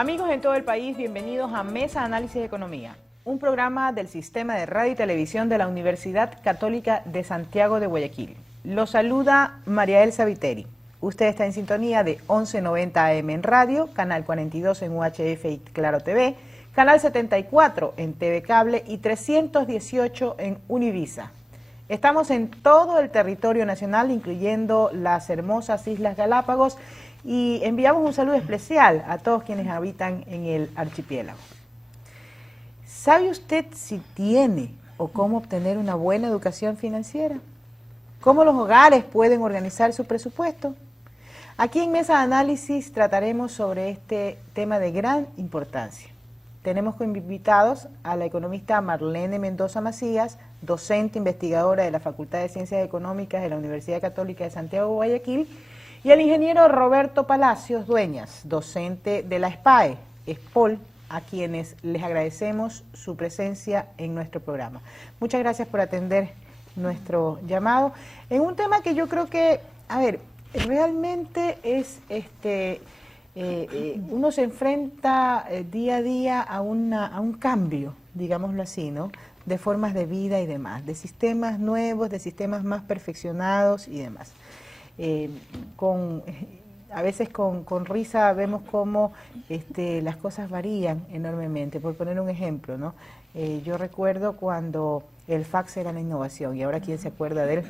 Amigos en todo el país, bienvenidos a Mesa Análisis de Economía, un programa del Sistema de Radio y Televisión de la Universidad Católica de Santiago de Guayaquil. Los saluda María Elsa Viteri. Usted está en sintonía de 1190 AM en radio, canal 42 en UHF y Claro TV, canal 74 en TV Cable y 318 en Univisa. Estamos en todo el territorio nacional, incluyendo las hermosas Islas Galápagos, y enviamos un saludo especial a todos quienes habitan en el archipiélago. ¿Sabe usted si tiene o cómo obtener una buena educación financiera? ¿Cómo los hogares pueden organizar su presupuesto? Aquí en Mesa de Análisis trataremos sobre este tema de gran importancia. Tenemos como invitados a la economista Marlene Mendoza Macías, docente investigadora de la Facultad de Ciencias Económicas de la Universidad Católica de Santiago de Guayaquil, y al ingeniero Roberto Palacios Dueñas, docente de la SPAE, SPOL, a quienes les agradecemos su presencia en nuestro programa. Muchas gracias por atender nuestro llamado en un tema que yo creo que, realmente es uno se enfrenta día a día a un cambio, digámoslo así, ¿no?, de formas de vida y demás, de sistemas nuevos, de sistemas más perfeccionados y demás. A veces con risa vemos cómo las cosas varían enormemente. Por poner un ejemplo, ¿no? Yo recuerdo cuando el fax era la innovación, y ahora ¿quién se acuerda del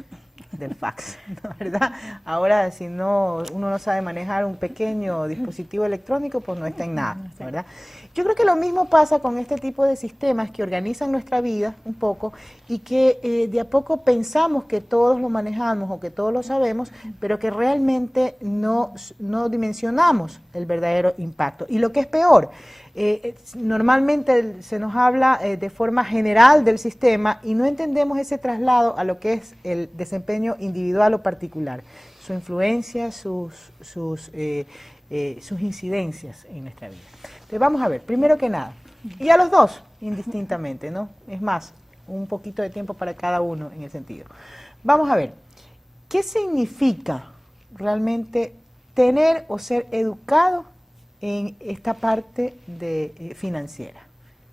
fax? ¿No? ¿Verdad? Ahora, si uno no sabe manejar un pequeño dispositivo electrónico, pues no está en nada, ¿verdad? Yo creo que lo mismo pasa con este tipo de sistemas que organizan nuestra vida un poco y que de a poco pensamos que todos lo manejamos o que todos lo sabemos, pero que realmente no dimensionamos el verdadero impacto. Y lo que es peor, normalmente se nos habla de forma general del sistema y no entendemos ese traslado a lo que es el desempeño individual o particular, su influencia, sus incidencias en nuestra vida. Entonces vamos a ver, primero que nada, y a los dos, indistintamente, ¿no? Es más, un poquito de tiempo para cada uno en el sentido. Vamos a ver, ¿qué significa realmente tener o ser educado en esta parte de financiera?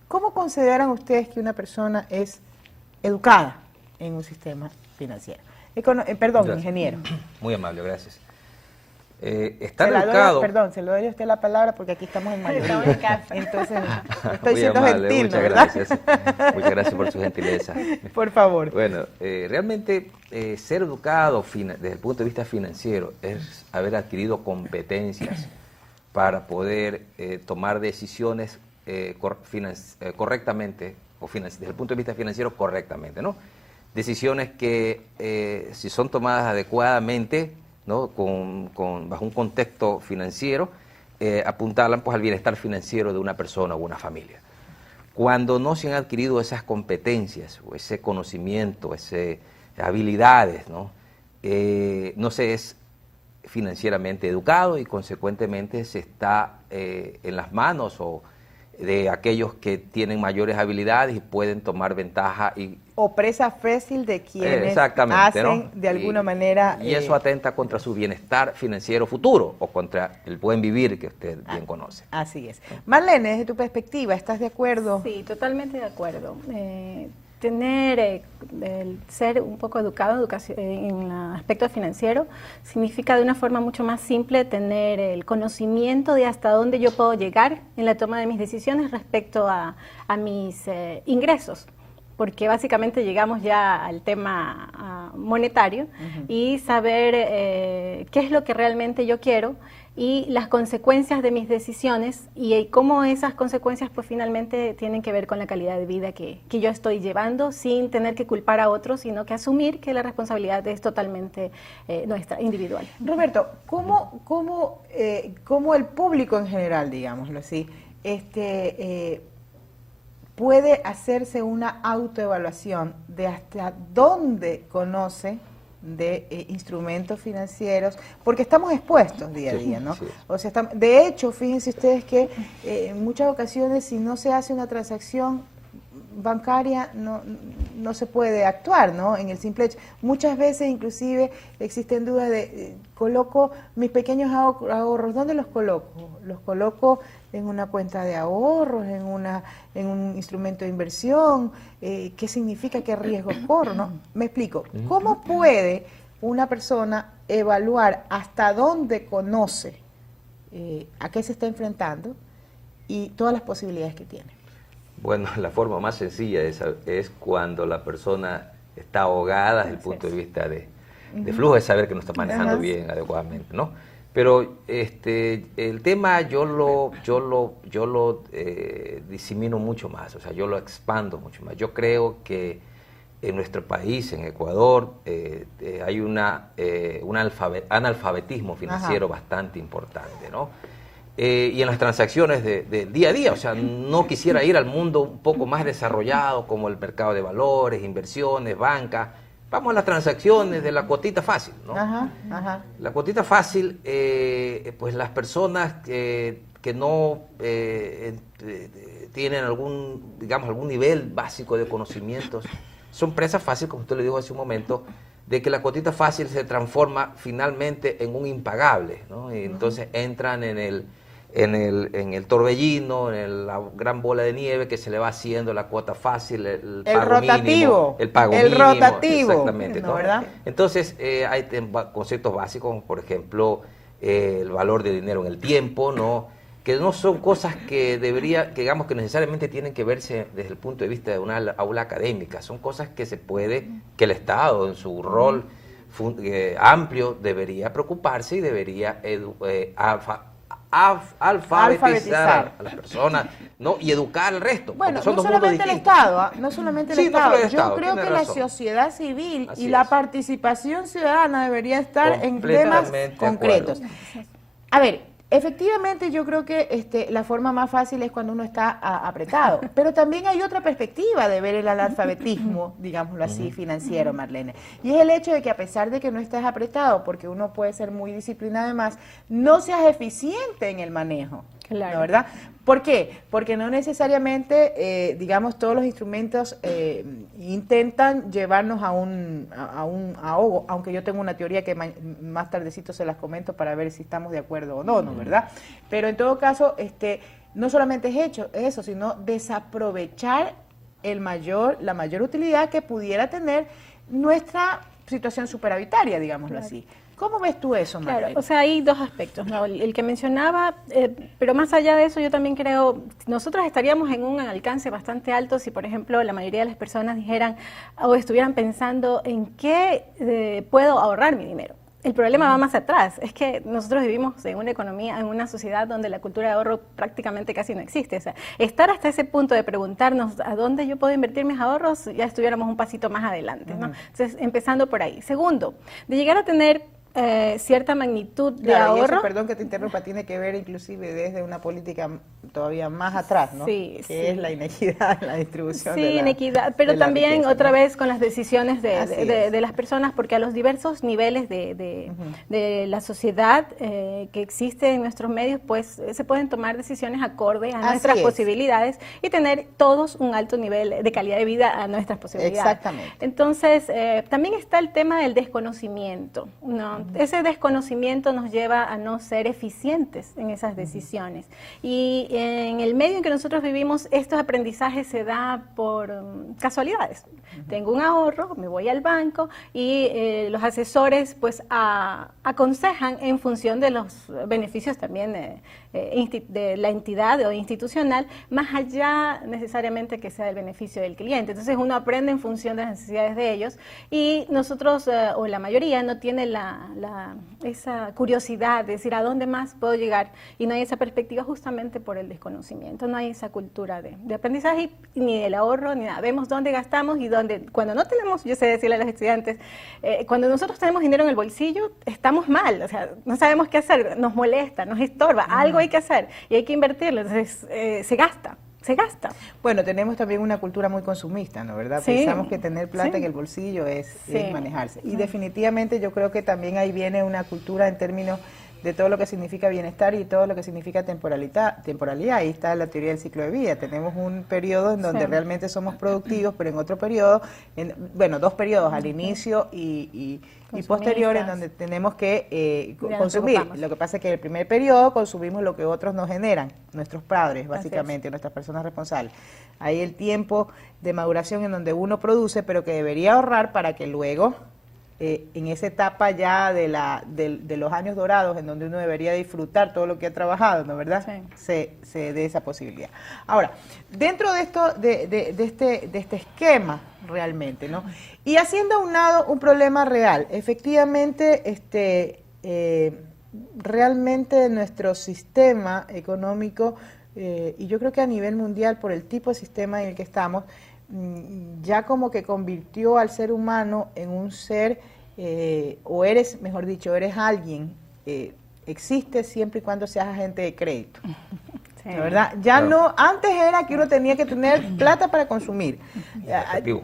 ¿Cómo consideran ustedes que una persona es educada en un sistema financiero? Perdón, ingeniero. Muy amable, gracias. Estar educado... Se lo doy a usted la palabra porque aquí estamos en mayoría. Entonces, estoy muy siendo amable, gentil, muchas ¿verdad? gracias. Muchas gracias por su gentileza. Por favor. Bueno, realmente ser educado desde el punto de vista financiero es haber adquirido competencias para poder tomar decisiones correctamente, desde el punto de vista financiero correctamente, ¿no? Decisiones que si son tomadas adecuadamente, ¿no?, bajo un contexto financiero, apuntalan pues al bienestar financiero de una persona o una familia. Cuando no se han adquirido esas competencias o ese conocimiento, esas habilidades, ¿no?, no se es financieramente educado y consecuentemente se está en las manos de aquellos que tienen mayores habilidades y pueden tomar ventaja o presa fácil de quienes hacen, ¿no?, de alguna manera... Y eso atenta contra su bienestar financiero futuro o contra el buen vivir que usted bien conoce. Así es. Marlene, desde tu perspectiva, ¿estás de acuerdo? Sí, totalmente de acuerdo. Ser un poco educado en el aspecto financiero significa de una forma mucho más simple tener el conocimiento de hasta dónde yo puedo llegar en la toma de mis decisiones respecto a mis ingresos, porque básicamente llegamos ya al tema monetario y saber qué es lo que realmente yo quiero y las consecuencias de mis decisiones y cómo esas consecuencias pues finalmente tienen que ver con la calidad de vida que yo estoy llevando sin tener que culpar a otros, sino que asumir que la responsabilidad es totalmente nuestra, individual. Roberto, ¿cómo el público en general, digámoslo así, puede hacerse una autoevaluación de hasta dónde conoce de instrumentos financieros, porque estamos expuestos día a día, ¿no? Sí. O sea, de hecho, fíjense ustedes que en muchas ocasiones si no se hace una transacción bancaria no se puede actuar, ¿no? En el simple hecho. Muchas veces inclusive existen dudas de, coloco mis pequeños ahorros, ¿dónde los coloco? Los coloco en una cuenta de ahorros, en un instrumento de inversión. ¿Qué significa? ¿Qué riesgos corro? ¿No? Me explico. ¿Cómo puede una persona evaluar hasta dónde conoce a qué se está enfrentando y todas las posibilidades que tiene? Bueno, la forma más sencilla es cuando la persona está ahogada desde el punto de vista de flujo, es saber que no está manejando bien, adecuadamente, ¿no? Pero el tema yo lo disemino mucho más, o sea, yo lo expando mucho más. Yo creo que en nuestro país, en Ecuador, hay un analfabetismo financiero bastante importante, ¿no? Y en las transacciones del día a día, o sea, no quisiera ir al mundo un poco más desarrollado como el mercado de valores, inversiones, banca. Vamos a las transacciones de la cuotita fácil, ¿no? La cuotita fácil, pues las personas que no tienen algún nivel básico de conocimientos, son presas fáciles, como usted le dijo hace un momento, de que la cuotita fácil se transforma finalmente en un impagable, ¿no? Y entonces entran en el torbellino, en la gran bola de nieve que se le va haciendo la cuota fácil, el pago rotativo, mínimo, el pago mínimo, rotativo, exactamente, ¿no? ¿Verdad? Entonces hay conceptos básicos, como por ejemplo el valor de dinero en el tiempo, ¿no? Que no son cosas que digamos que necesariamente tienen que verse desde el punto de vista de una aula académica, son cosas que que el Estado en su rol amplio debería preocuparse y debería alfabetizar a las personas, ¿no? Y educar al resto. Bueno, no solamente el Estado, no solamente el Estado. Yo creo que la sociedad civil y la participación ciudadana debería estar en temas concretos. A ver, efectivamente yo creo que la forma más fácil es cuando uno está apretado, pero también hay otra perspectiva de ver el analfabetismo, digámoslo así, financiero, Marlene, y es el hecho de que a pesar de que no estés apretado, porque uno puede ser muy disciplinado además, no seas eficiente en el manejo. Claro. ¿No, verdad? ¿Por qué? Porque no necesariamente, digamos, todos los instrumentos intentan llevarnos a un ahogo, aunque yo tengo una teoría que más tardecito se las comento para ver si estamos de acuerdo o no, ¿no, verdad? Pero en todo caso, no solamente es eso, sino desaprovechar la mayor utilidad que pudiera tener nuestra situación superavitaria, digámoslo así. ¿Cómo ves tú eso, Marlene? Claro, o sea, hay dos aspectos, ¿no? El que mencionaba, pero más allá de eso, yo también creo, nosotros estaríamos en un alcance bastante alto si, por ejemplo, la mayoría de las personas dijeran o estuvieran pensando en qué puedo ahorrar mi dinero. El problema va más atrás, es que nosotros vivimos en una economía, en una sociedad donde la cultura de ahorro prácticamente casi no existe. O sea, estar hasta ese punto de preguntarnos a dónde yo puedo invertir mis ahorros, ya estuviéramos un pasito más adelante, ¿no? Entonces, empezando por ahí. Segundo, de llegar a tener cierta magnitud de ahorro. Y eso, perdón que te interrumpa, tiene que ver inclusive desde una política todavía más atrás, ¿no? Sí, que es la inequidad en la distribución de la inequidad, pero también riqueza, otra ¿no? vez con las decisiones de las personas, porque a los diversos niveles de la sociedad que existe en nuestros medios, pues se pueden tomar decisiones acorde a nuestras posibilidades y tener todos un alto nivel de calidad de vida a nuestras posibilidades. Exactamente. Entonces, también está el tema del desconocimiento, ¿no? Ese desconocimiento nos lleva a no ser eficientes en esas decisiones. Y en el medio en que nosotros vivimos, estos aprendizajes se da por casualidades. Tengo un ahorro, me voy al banco y los asesores pues aconsejan en función de los beneficios también de la entidad o institucional, más allá necesariamente que sea el beneficio del cliente. Entonces uno aprende en función de las necesidades de ellos y nosotros, o la mayoría, no tiene esa curiosidad de decir a dónde más puedo llegar, y no hay esa perspectiva justamente por el desconocimiento, no hay esa cultura de aprendizaje ni del ahorro ni nada. Vemos dónde gastamos y dónde, cuando no tenemos, yo sé decirle a los estudiantes, cuando nosotros tenemos dinero en el bolsillo estamos mal, o sea, no sabemos qué hacer, nos molesta, nos estorba, algo hay que hacer y hay que invertirlo, entonces se gasta. Bueno, tenemos también una cultura muy consumista, ¿no? ¿Verdad? Sí, pensamos que tener plata en el bolsillo es manejarse. Y definitivamente yo creo que también ahí viene una cultura en términos de todo lo que significa bienestar y todo lo que significa temporalidad. Ahí está la teoría del ciclo de vida. Tenemos un periodo en donde realmente somos productivos, pero en otro periodo, dos periodos, al inicio y posterior, en donde tenemos que consumir. Lo que pasa es que en el primer periodo consumimos lo que otros nos generan, nuestros padres, básicamente, nuestras personas responsables. Hay el tiempo de maduración en donde uno produce, pero que debería ahorrar para que luego, en esa etapa ya de los años dorados, en donde uno debería disfrutar todo lo que ha trabajado, ¿no verdad? Sí. Se dé esa posibilidad. Ahora, dentro de esto, de este esquema realmente, ¿no? Y haciendo a un lado un problema real, efectivamente, realmente nuestro sistema económico, y yo creo que a nivel mundial, por el tipo de sistema en el que estamos, ya como que convirtió al ser humano en un ser, o eres, mejor dicho, eres alguien, existe siempre y cuando seas agente de crédito. Sí. ¿La verdad? Ya no, antes era que uno tenía que tener plata para consumir.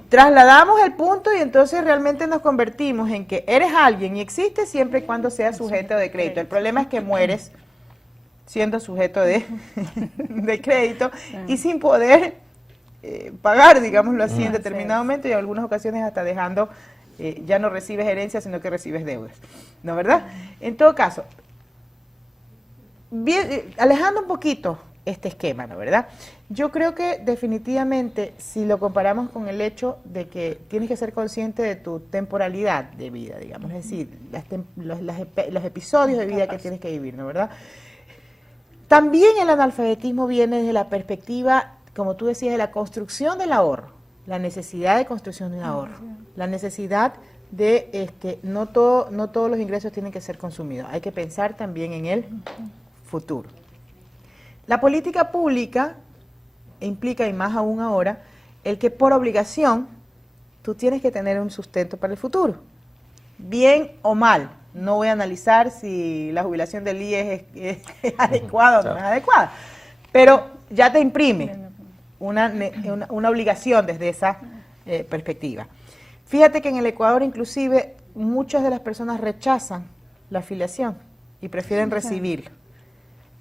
Trasladamos el punto y entonces realmente nos convertimos en que eres alguien y existe siempre y cuando seas sujeto de crédito. El problema es que mueres siendo sujeto de crédito y sin poder pagar, digámoslo así, en determinado momento y en algunas ocasiones hasta dejando, ya no recibes herencia, sino que recibes deudas, ¿no verdad? En todo caso, bien, alejando un poquito este esquema, ¿no verdad? Yo creo que definitivamente, si lo comparamos con el hecho de que tienes que ser consciente de tu temporalidad de vida, digamos, es decir, los episodios de vida que tienes que vivir, ¿no verdad? También el analfabetismo viene desde la perspectiva, como tú decías, de la construcción del ahorro, la necesidad de construcción de un ahorro, la necesidad de, no todos los ingresos tienen que ser consumidos, hay que pensar también en el futuro. La política pública implica, y más aún ahora, el que por obligación tú tienes que tener un sustento para el futuro, bien o mal. No voy a analizar si la jubilación del IES es adecuada o no es adecuada, pero ya te imprime una obligación desde esa perspectiva. Fíjate que en el Ecuador inclusive muchas de las personas rechazan la afiliación y prefieren recibirlo.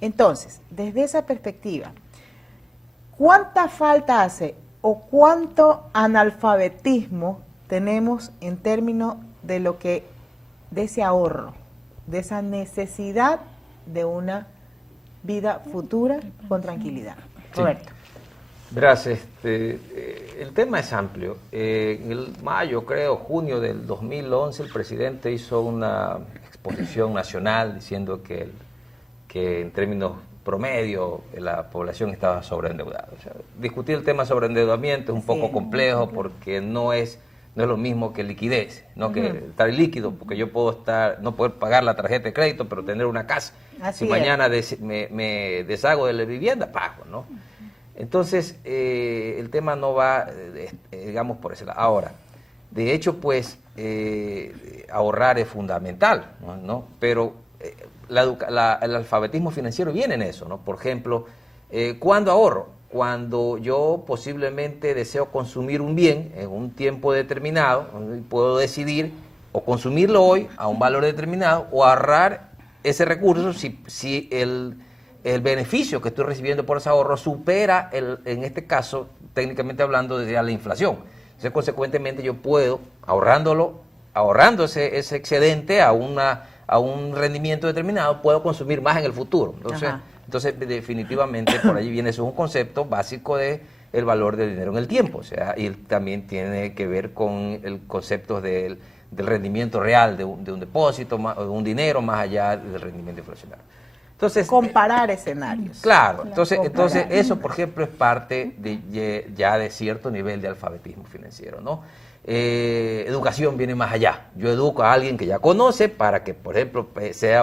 Entonces, desde esa perspectiva, ¿cuánta falta hace o cuánto analfabetismo tenemos en términos de ese ahorro, de esa necesidad de una vida futura con tranquilidad? Roberto. Sí. Verás, el tema es amplio. En el mayo, junio del 2011, el presidente hizo una exposición nacional diciendo que en términos promedio la población estaba sobreendeudada. O sea, discutir el tema sobreendeudamiento es un poco complejo porque no es lo mismo que liquidez, no que estar líquido, porque yo puedo no poder pagar la tarjeta de crédito, pero tener una casa. Si mañana me deshago de la vivienda, pago, ¿no? Entonces, el tema no va, digamos, por ese lado. Ahora, de hecho, pues, ahorrar es fundamental, ¿no? Pero el alfabetismo financiero viene en eso, ¿no? Por ejemplo, ¿cuándo ahorro? Cuando yo posiblemente deseo consumir un bien en un tiempo determinado, puedo decidir o consumirlo hoy a un valor determinado o ahorrar ese recurso si el beneficio que estoy recibiendo por ese ahorro supera, en este caso, técnicamente hablando, desde la inflación. Entonces, consecuentemente, yo puedo, ahorrando ese excedente a un rendimiento determinado, puedo consumir más en el futuro. Entonces, definitivamente, por allí viene, eso es un concepto básico de el valor del dinero en el tiempo. O sea, y también tiene que ver con el concepto del rendimiento real de un depósito, de un dinero, más allá del rendimiento inflacionario. Entonces, comparar escenarios. Claro, entonces eso, por ejemplo, es parte ya de cierto nivel de alfabetismo financiero, ¿no? Educación viene más allá. Yo educo a alguien que ya conoce para que, por ejemplo, sea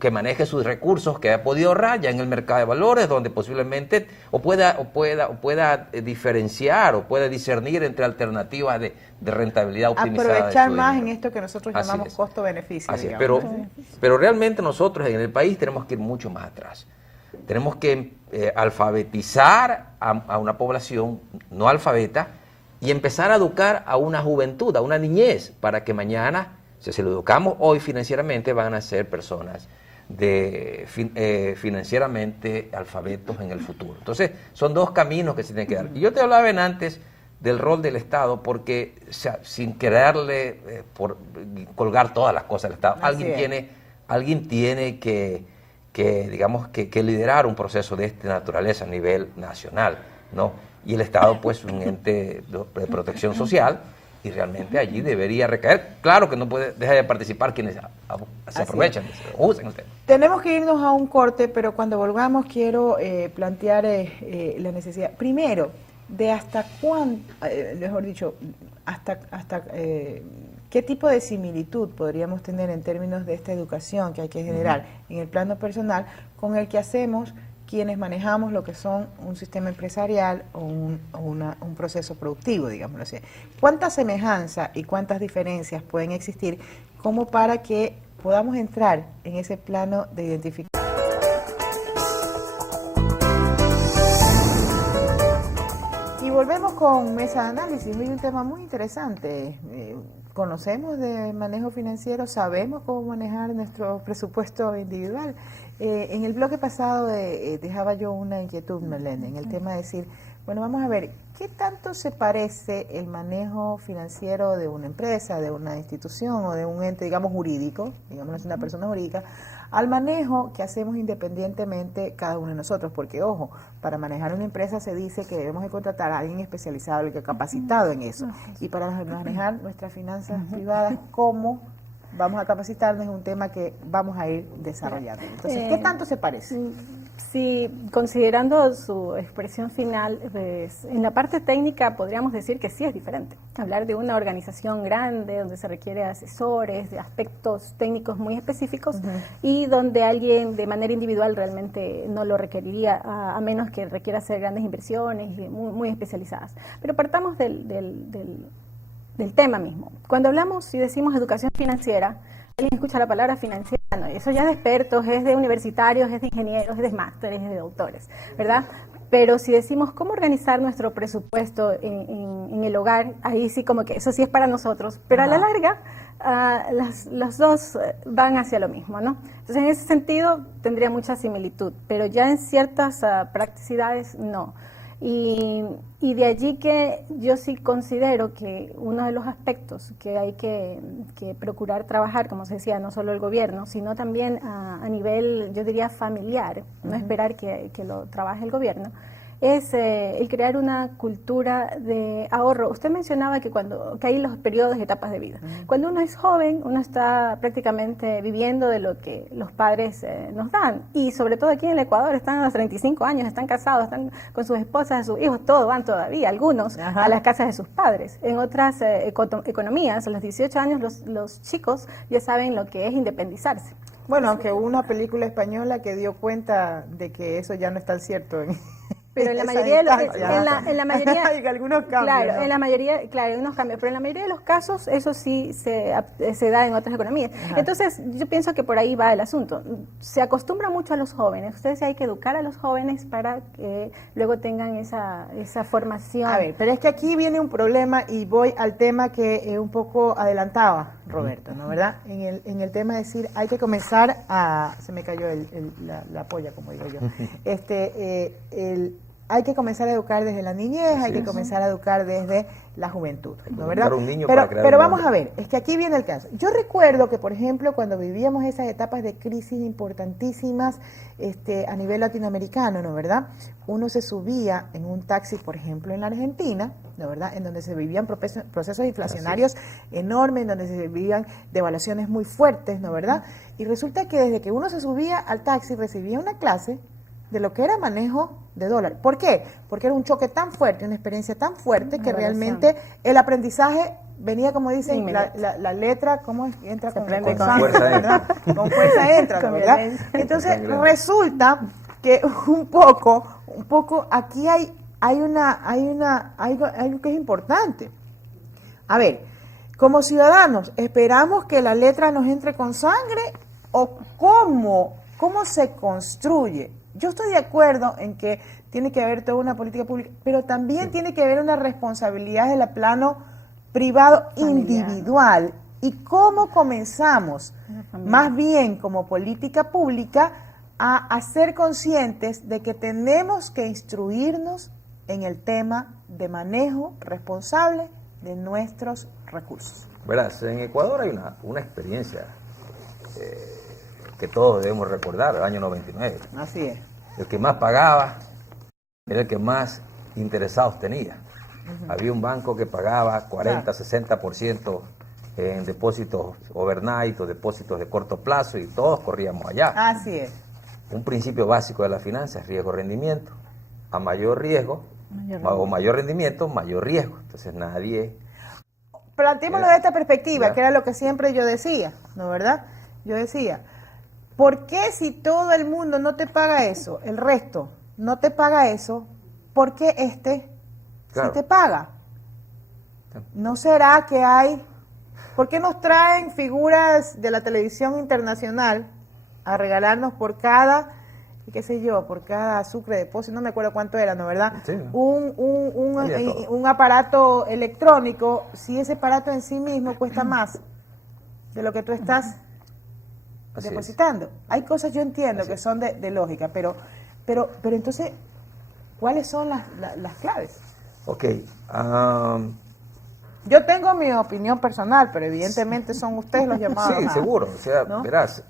que maneje sus recursos que ha podido ahorrar ya en el mercado de valores, donde posiblemente pueda diferenciar o pueda discernir entre alternativas de rentabilidad optimizada. Aprovechar más en esto que nosotros llamamos costo-beneficio. Pero realmente nosotros en el país tenemos que ir mucho más atrás. Tenemos que alfabetizar a una población no alfabeta y empezar a educar a una juventud, a una niñez, para que mañana sea, si lo educamos hoy financieramente, van a ser personas financieramente alfabetos en el futuro. Entonces, son dos caminos que se tienen que dar. Y yo te hablaba antes del rol del Estado, porque, o sea, sin quererle por colgar todas las cosas del Estado, alguien tiene que digamos, que liderar un proceso de esta naturaleza a nivel nacional, ¿no? Y el Estado, pues, un ente de protección social, y realmente allí debería recaer. Claro que no puede dejar de participar quienes se aprovechan, se usan el tema. Tenemos que irnos a un corte, pero cuando volvamos quiero plantear la necesidad, primero, de hasta cuándo, mejor dicho, hasta qué tipo de similitud podríamos tener en términos de esta educación que hay que generar en el plano personal con el que hacemos quienes manejamos lo que son un sistema empresarial o un proceso productivo, digámoslo así. ¿Cuánta semejanza y cuántas diferencias pueden existir como para que podamos entrar en ese plano de identificación? Y volvemos con Mesa de Análisis, hoy un tema muy interesante. Conocemos de manejo financiero, sabemos cómo manejar nuestro presupuesto individual. En el bloque pasado dejaba yo una inquietud, Marlene, en el tema de decir, bueno, vamos a ver, ¿qué tanto se parece el manejo financiero de una empresa, de una institución o de un ente, digamos, jurídico, digamos, una persona jurídica, al manejo que hacemos independientemente cada uno de nosotros? Porque, ojo, para manejar una empresa se dice que debemos de contratar a alguien especializado y capacitado en eso. Y para manejar nuestras finanzas privadas, ¿cómo vamos a capacitarnos? Es un tema que vamos a ir desarrollando. Entonces, ¿qué tanto se parece? Sí, considerando su expresión final, pues, en la parte técnica podríamos decir que sí es diferente. Hablar de una organización grande donde se requiere asesores, de aspectos técnicos muy específicos y donde alguien de manera individual realmente no lo requeriría, a menos que requiera hacer grandes inversiones muy, muy especializadas. Pero partamos del tema mismo. Cuando hablamos y decimos educación financiera, alguien escucha la palabra financiera, no, eso ya es de expertos, es de universitarios, es de ingenieros, es de másteres, es de doctores, ¿verdad? Pero si decimos cómo organizar nuestro presupuesto en el hogar, ahí sí como que eso sí es para nosotros, pero a la larga los dos van hacia lo mismo, ¿no? Entonces en ese sentido tendría mucha similitud, pero ya en ciertas practicidades no. Y de allí que yo sí considero que uno de los aspectos que hay que procurar trabajar, como se decía, no solo el gobierno, sino también a nivel, yo diría, familiar, no esperar que lo trabaje el gobierno, es el crear una cultura de ahorro. Usted mencionaba que hay los periodos y etapas de vida. Cuando uno es joven, uno está prácticamente viviendo de lo que los padres nos dan. Y sobre todo aquí en el Ecuador están a los 35 años, están casados, están con sus esposas, sus hijos, todos van todavía, algunos a las casas de sus padres. En otras economías, a los 18 años, los chicos ya saben lo que es independizarse. Bueno, aunque hubo una película española que dio cuenta de que eso ya no es tan cierto pero en la mayoría de los en la mayoría hay algunos cambios, claro, ¿no? en la mayoría, claro, hay unos cambios, pero en la mayoría de los casos eso sí se da en otras economías. Entonces, yo pienso que por ahí va el asunto. Se acostumbra mucho a los jóvenes. Ustedes hay que educar a los jóvenes para que luego tengan esa formación. A ver, pero es que aquí viene un problema y voy al tema que un poco adelantaba Roberto, ¿no? ¿Verdad? En el tema de decir, hay que comenzar se me cayó la polla, como digo yo. Hay que comenzar a educar desde la niñez, hay que comenzar a educar desde la juventud, ¿no? ¿Verdad? Pero vamos a ver, es que aquí viene el caso. Yo recuerdo que, por ejemplo, cuando vivíamos esas etapas de crisis importantísimas a nivel latinoamericano, ¿no? ¿Verdad? Uno se subía en un taxi, por ejemplo, en la Argentina, ¿no? ¿Verdad? En donde se vivían procesos inflacionarios enormes, en donde se vivían devaluaciones muy fuertes, ¿no? ¿Verdad? Y resulta que desde que uno se subía al taxi recibía una clase de lo que era manejo de dólar. ¿Por qué? Porque era un choque tan fuerte, una experiencia tan fuerte que realmente el aprendizaje venía, como dicen, la letra, ¿cómo entra? Con fuerza, ¿verdad? Con fuerza entra, ¿no? ¿Verdad? Entonces resulta que un poco aquí hay algo que es importante. A ver, como ciudadanos, ¿esperamos que la letra nos entre con sangre o cómo se construye? Yo estoy de acuerdo en que tiene que haber toda una política pública, pero también tiene que haber una responsabilidad en el plano privado, individual, y cómo comenzamos, más bien como política pública, a ser conscientes de que tenemos que instruirnos en el tema de manejo responsable de nuestros recursos. Verás, en Ecuador hay una experiencia que todos debemos recordar, el año 99. Así es. El que más pagaba era el que más interesados tenía. Había un banco que pagaba 40, 60% en depósitos overnight o depósitos de corto plazo y todos corríamos allá. Así es. Un principio básico de la finanza es riesgo-rendimiento. A mayor riesgo o mayor rendimiento, mayor riesgo. Entonces nadie... Planteémoslo de esta perspectiva, ya. que era lo que siempre yo decía, ¿no verdad? Yo decía, ¿por qué si todo el mundo no te paga eso, el resto no te paga eso, por qué Claro. sí te paga? ¿No será que hay... ¿Por qué nos traen figuras de la televisión internacional a regalarnos por cada, qué sé yo, por cada sucre de depósito, no me acuerdo cuánto era, ¿no verdad? Sí. Un aparato electrónico, si ese aparato en sí mismo cuesta más de lo que tú estás Así depositando. Hay cosas, yo entiendo, Así que son de lógica, pero entonces, ¿cuáles son las claves? Ok. Yo tengo mi opinión personal, pero evidentemente son ustedes los llamados. Sí, seguro. O sea, ¿no? verás,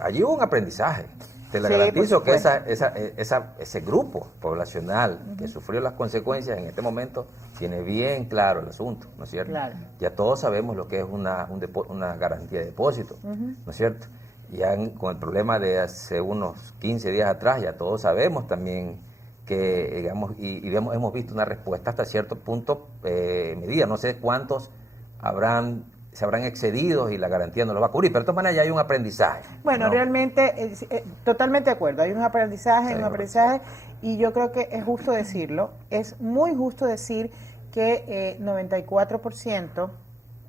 allí hubo un aprendizaje. Te le Sí, garantizo por que supuesto. ese grupo poblacional que sufrió las consecuencias en este momento tiene bien claro el asunto, ¿no es cierto? Claro. Ya todos sabemos lo que es una garantía de depósito, ¿no es cierto? Ya con el problema de hace unos 15 días atrás, ya todos sabemos también que, digamos, hemos visto una respuesta hasta cierto punto medida. No sé cuántos se habrán excedido y la garantía no lo va a cubrir, pero de todas maneras ya hay un aprendizaje. Bueno, ¿no? realmente, totalmente de acuerdo, hay un aprendizaje, y yo creo que es justo decirlo, es muy justo decir que 94%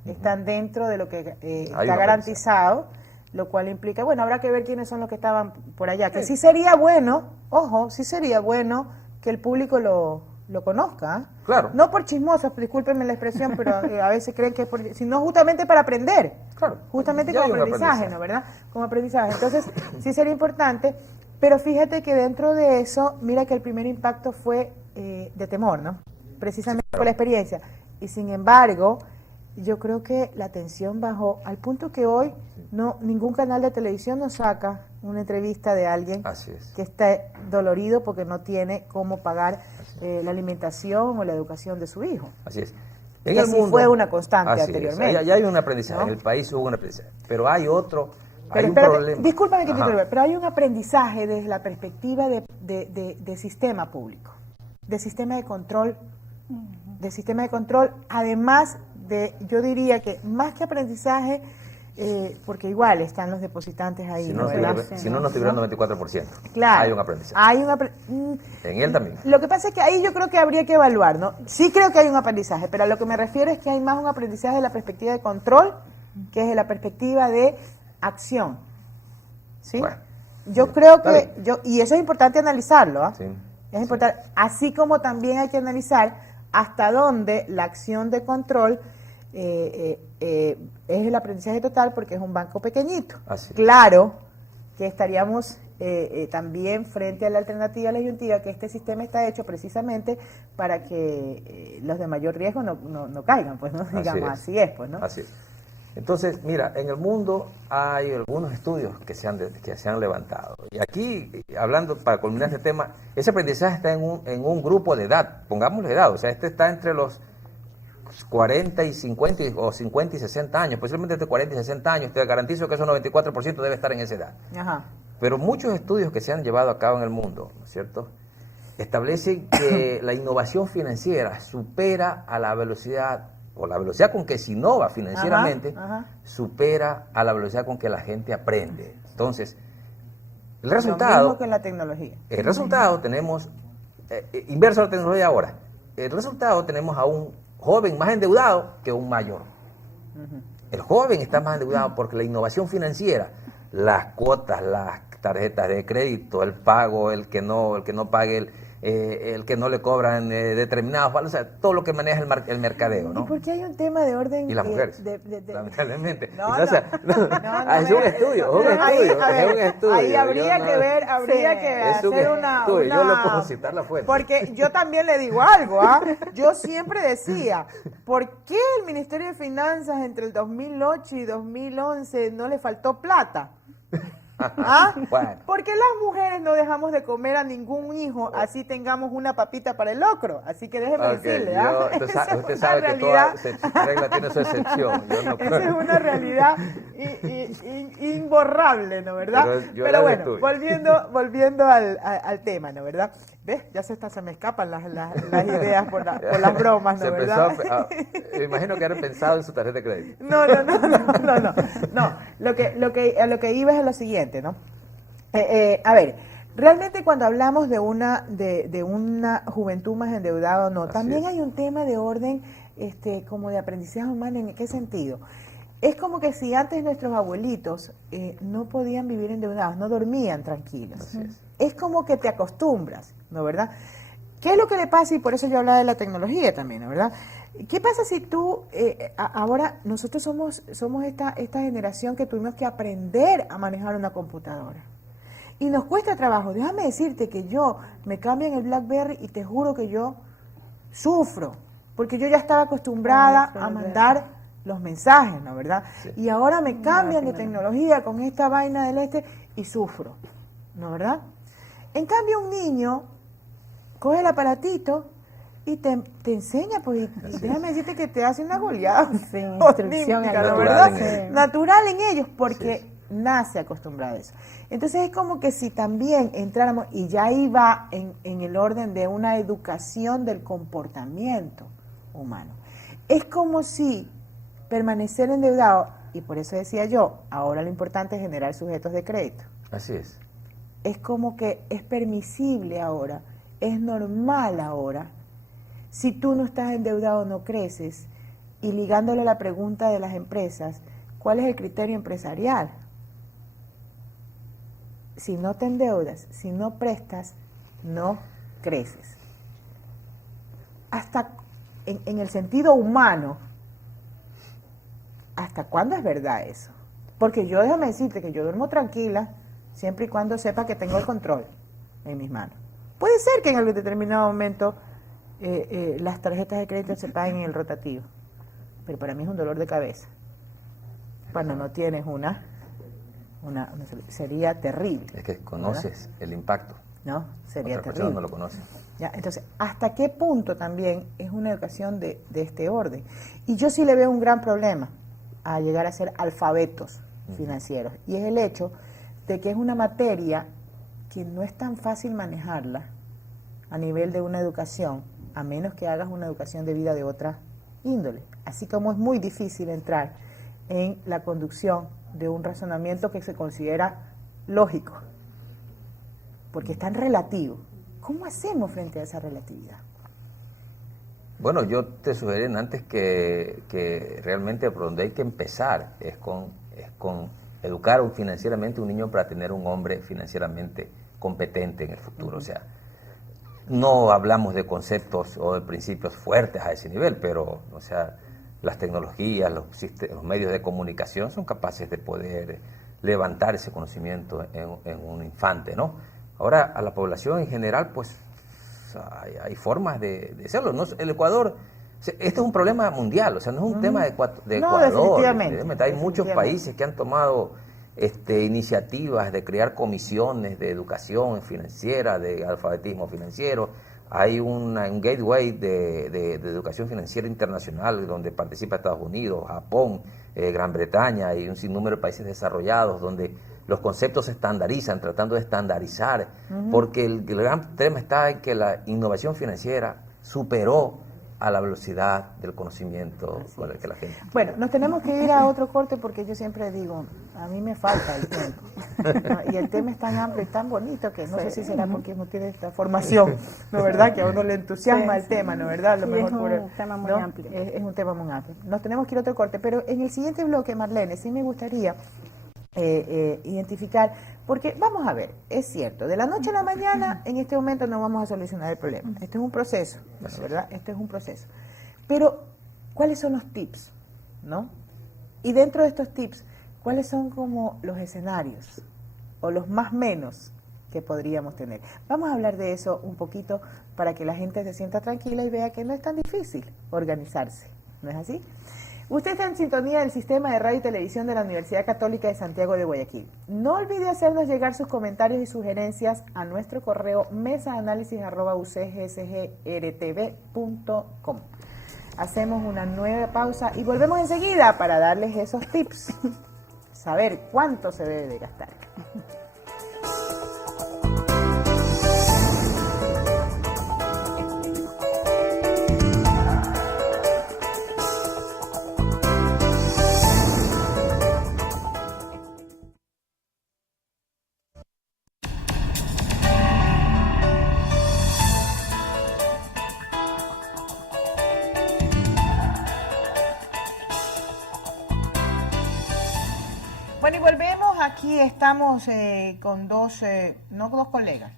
están dentro de lo que está garantizado, lo cual implica, bueno, habrá que ver quiénes son los que estaban por allá, que sí sería bueno, ojo, sí sería bueno que el público lo conozca. Claro. No por chismosos, discúlpenme la expresión, pero a veces creen que es por... sino justamente para aprender. Claro. Justamente Ya como hay un aprendizaje, ¿no? ¿Verdad? Como aprendizaje. Entonces, sí sería importante, pero fíjate que dentro de eso, mira que el primer impacto fue de temor, ¿no? Precisamente por la experiencia. Y sin embargo, yo creo que la tensión bajó al punto que hoy ningún canal de televisión nos saca una entrevista de alguien que está dolorido porque no tiene cómo pagar la alimentación o la educación de su hijo. Así es. En el mundo fue una constante anteriormente. Ya hay un aprendizaje, ¿no? En el país hubo un aprendizaje, pero hay otro, pero hay un problema. Discúlpame que te interrumpa, pero hay un aprendizaje desde la perspectiva de sistema público, de sistema de control, además de, yo diría que más que aprendizaje, porque igual están los depositantes ahí. Si no estuviera el 94%. Claro. Hay un aprendizaje. En él también. Lo que pasa es que ahí yo creo que habría que evaluar, ¿no? Sí creo que hay un aprendizaje, pero a lo que me refiero es que hay más un aprendizaje de la perspectiva de control que es de la perspectiva de acción. ¿Sí? Bueno, yo creo que, y eso es importante analizarlo, ¿ah? Sí. Es importante, así como también hay que analizar hasta dónde la acción de control es el aprendizaje total, porque es un banco pequeñito. Claro que estaríamos también frente a la alternativa legislativa, que este sistema está hecho precisamente para que los de mayor riesgo no caigan, pues, ¿no? Digamos, así es, pues, ¿no? Así es. Entonces, mira, en el mundo hay algunos estudios que se han levantado. Y aquí, hablando, para culminar este tema, ese aprendizaje está en un grupo de edad, pongámosle edad, o sea, este está entre los 40 y 50 o 50 y 60 años, posiblemente entre 40 y 60 años, te garantizo que esos 94% debe estar en esa edad. Ajá. Pero muchos estudios que se han llevado a cabo en el mundo, ¿no es cierto?, establecen que la innovación financiera supera a la velocidad, o la velocidad con que se innova financieramente, supera a la velocidad con que la gente aprende. Entonces, el resultado... Lo mismo que en la tecnología. El resultado tenemos, inverso a la tecnología ahora, el resultado tenemos a un joven más endeudado que un mayor. El joven está más endeudado porque la innovación financiera, las cuotas, las tarjetas de crédito, el pago, el que no pague el que no le cobran determinados valores, o sea, todo lo que maneja el mercadeo, ¿no? ¿Y por qué hay un tema de orden? Y las mujeres, lamentablemente. No, es un estudio, es un estudio. Ahí habría que ver, habría que hacer una... Yo lo puedo citar la fuente. Porque yo también le digo algo, ¿ah? Yo siempre decía, ¿por qué el Ministerio de Finanzas entre el 2008 y 2011 no le faltó plata? ¿Ah? Bueno. Porque las mujeres no dejamos de comer a ningún hijo, así tengamos una papita para el locro. Así que déjeme decirle, ¿ah? Usted sabe que toda regla tiene su excepción. Esa es una realidad imborrable, ¿no? ¿Verdad? Pero bueno, volviendo al tema, ¿no? ¿Verdad? ¿Ves? Ya se me escapan las ideas por las bromas, ¿no? ¿Verdad? Me imagino que haber pensado en su tarjeta de crédito. No. Lo que iba es a lo siguiente, ¿no? A ver, realmente cuando hablamos de una juventud más endeudada o no, también hay un tema de orden como de aprendizaje humano. ¿En qué sentido? Es como que si antes nuestros abuelitos no podían vivir endeudados, no dormían tranquilos. Es como que te acostumbras, ¿no? ¿Verdad? ¿Qué es lo que le pasa? Y por eso yo hablaba de la tecnología también, ¿no? ¿Verdad? ¿Qué pasa si tú, ahora nosotros somos esta generación que tuvimos que aprender a manejar una computadora? Y nos cuesta trabajo. Déjame decirte que yo me cambian el BlackBerry y te juro que yo sufro, porque yo ya estaba acostumbrada a mandar los mensajes, ¿no? ¿Verdad? Sí. Y ahora me cambian de tecnología con esta vaina del y sufro, ¿no? ¿Verdad? En cambio, un niño coge el aparatito y te enseña, pues, y déjame decirte que te hace una goleada olímpica, ¿no? ¿Verdad? Natural en ellos, porque nace acostumbrado a eso. Entonces es como que si también entráramos, y ya iba en el orden de una educación del comportamiento humano. Es como si permanecer endeudado, y por eso decía yo, ahora lo importante es generar sujetos de crédito. Así es. Es como que es permisible ahora, es normal ahora. Si tú no estás endeudado, no creces. Y ligándole a la pregunta de las empresas, ¿cuál es el criterio empresarial? Si no te endeudas, si no prestas, no creces. Hasta en el sentido humano, ¿hasta cuándo es verdad eso? Porque yo, déjame decirte que yo duermo tranquila siempre y cuando sepa que tengo el control en mis manos. Puede ser que en algún determinado momento las tarjetas de crédito se paguen en el rotativo, pero para mí es un dolor de cabeza. Cuando no tienes una sería terrible. Es que conoces, ¿verdad?, el impacto. No, sería Otra terrible. persona no lo conoce. Ya, entonces, ¿hasta qué punto también es una educación de este orden? Y yo sí le veo un gran problema a llegar a ser alfabetos financieros, y es el hecho de que es una materia que no es tan fácil manejarla a nivel de una educación, a menos que hagas una educación de vida de otra índole. Así como es muy difícil entrar en la conducción de un razonamiento que se considera lógico, porque es tan relativo. ¿Cómo hacemos frente a esa relatividad? Bueno, yo te sugerí antes que realmente por donde hay que empezar es con educar financieramente a un niño para tener un hombre financieramente competente en el futuro. O sea, no hablamos de conceptos o de principios fuertes a ese nivel, pero, o sea, las tecnologías, los medios de comunicación son capaces de poder levantar ese conocimiento en un infante, ¿no? Ahora, a la población en general, pues, hay formas de hacerlo, ¿no? El Ecuador, este es un problema mundial, o sea, no es un tema de Ecuador. Definitivamente. Hay muchos países que han tomado iniciativas de crear comisiones de educación financiera, de alfabetismo financiero. Hay un gateway de educación financiera internacional donde participa Estados Unidos, Japón, Gran Bretaña y un sinnúmero de países desarrollados donde los conceptos se estandarizan, tratando de estandarizar, porque el gran tema está en que la innovación financiera superó a la velocidad del conocimiento con el que la gente... Bueno, nos tenemos que ir a otro corte porque yo siempre digo, a mí me falta el tiempo. Y el tema es tan amplio y tan bonito que no sé si será porque uno tiene esta formación, ¿no? ¿Verdad? Que a uno le entusiasma el tema, ¿no? ¿Verdad? Lo mejor es un tema muy amplio. Es un tema muy amplio. Nos tenemos que ir a otro corte, pero en el siguiente bloque, Marlene, sí me gustaría identificar, porque vamos a ver, es cierto, de la noche a la mañana en este momento no vamos a solucionar el problema. Este es un proceso, ¿verdad? Este es un proceso. Pero, ¿cuáles son los tips? ¿No? Y dentro de estos tips, ¿cuáles son como los escenarios o los más menos que podríamos tener? Vamos a hablar de eso un poquito para que la gente se sienta tranquila y vea que no es tan difícil organizarse, ¿no es así? Usted está en sintonía del Sistema de Radio y Televisión de la Universidad Católica de Santiago de Guayaquil. No olvide hacernos llegar sus comentarios y sugerencias a nuestro correo mesaanalysis@ucgsgrtv.com. Hacemos una nueva pausa y volvemos enseguida para darles esos tips. Saber cuánto se debe de gastar. Bueno, y volvemos. Aquí estamos con no dos colegas,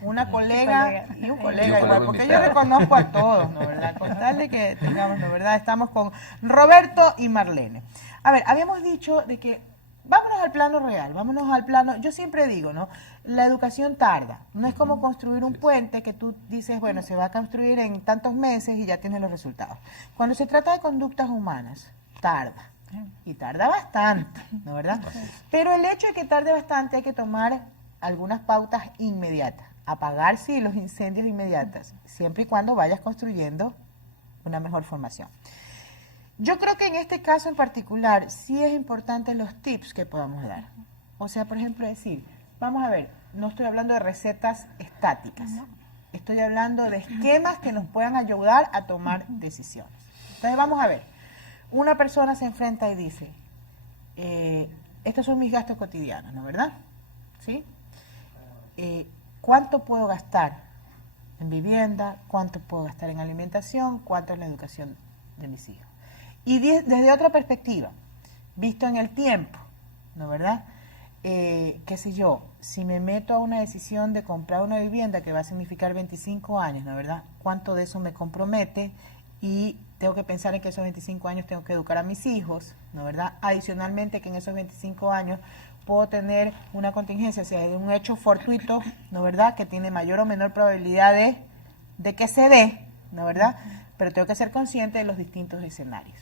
una colega y un colega igual, porque yo reconozco a todos, ¿no verdad? Con tal de que tengamos, ¿no verdad? Estamos con Roberto y Marlene. A ver, habíamos dicho de que vámonos al plano real, vámonos al plano, yo siempre digo, ¿no? La educación tarda, no es como construir un puente que tú dices, bueno, se va a construir en tantos meses y ya tienes los resultados. Cuando se trata de conductas humanas, tarda. Y tarda bastante, ¿no verdad? Pero el hecho de que tarde bastante hay que tomar algunas pautas inmediatas, apagar sí los incendios inmediatos, siempre y cuando vayas construyendo una mejor formación. Yo creo que en este caso en particular sí es importante los tips que podamos dar. O sea, por ejemplo, decir, vamos a ver, no estoy hablando de recetas estáticas, estoy hablando de esquemas que nos puedan ayudar a tomar decisiones. Entonces vamos a ver. Una persona se enfrenta y dice, estos son mis gastos cotidianos, ¿no verdad? ¿Sí? ¿Cuánto puedo gastar en vivienda? ¿Cuánto puedo gastar en alimentación? ¿Cuánto es la educación de mis hijos? Y desde otra perspectiva, visto en el tiempo, ¿no verdad? Qué sé yo, si me meto a una decisión de comprar una vivienda que va a significar 25 años, ¿no verdad? ¿Cuánto de eso me compromete? Y tengo que pensar en que esos 25 años tengo que educar a mis hijos, ¿no verdad? Adicionalmente que en esos 25 años puedo tener una contingencia, o sea, de un hecho fortuito, ¿no verdad? Que tiene mayor o menor probabilidad de que se dé, ¿no verdad? Pero tengo que ser consciente de los distintos escenarios.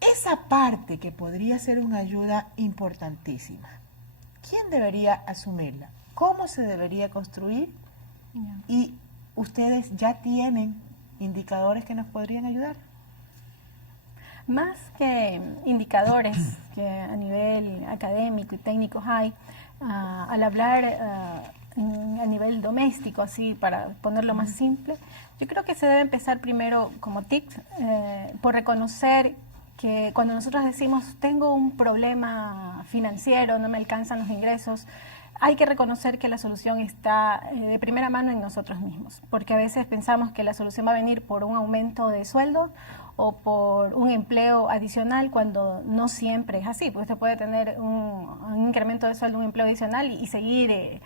Esa parte que podría ser una ayuda importantísima, ¿quién debería asumirla? ¿Cómo se debería construir? Y ustedes ya tienen indicadores que nos podrían ayudar. Más que indicadores que a nivel académico y técnico hay, al hablar a nivel doméstico, así para ponerlo más simple, yo creo que se debe empezar primero como tip por reconocer que cuando nosotros decimos tengo un problema financiero, no me alcanzan los ingresos, hay que reconocer que la solución está de primera mano en nosotros mismos, porque a veces pensamos que la solución va a venir por un aumento de sueldo o por un empleo adicional, cuando no siempre es así, porque usted puede tener un incremento de sueldo, un empleo adicional y seguir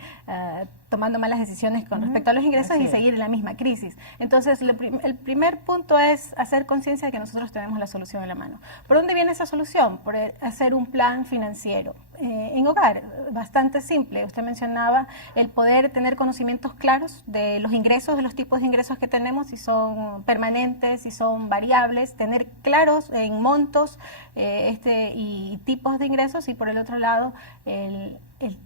tomando malas decisiones con respecto a los ingresos y seguir en la misma crisis. Entonces, el primer punto es hacer conciencia de que nosotros tenemos la solución en la mano. ¿Por dónde viene esa solución? Por hacer un plan financiero. En hogar, bastante simple. Usted mencionaba el poder tener conocimientos claros de los ingresos, de los tipos de ingresos que tenemos, si son permanentes, si son variables, tener claros en montos y tipos de ingresos, y por el otro lado el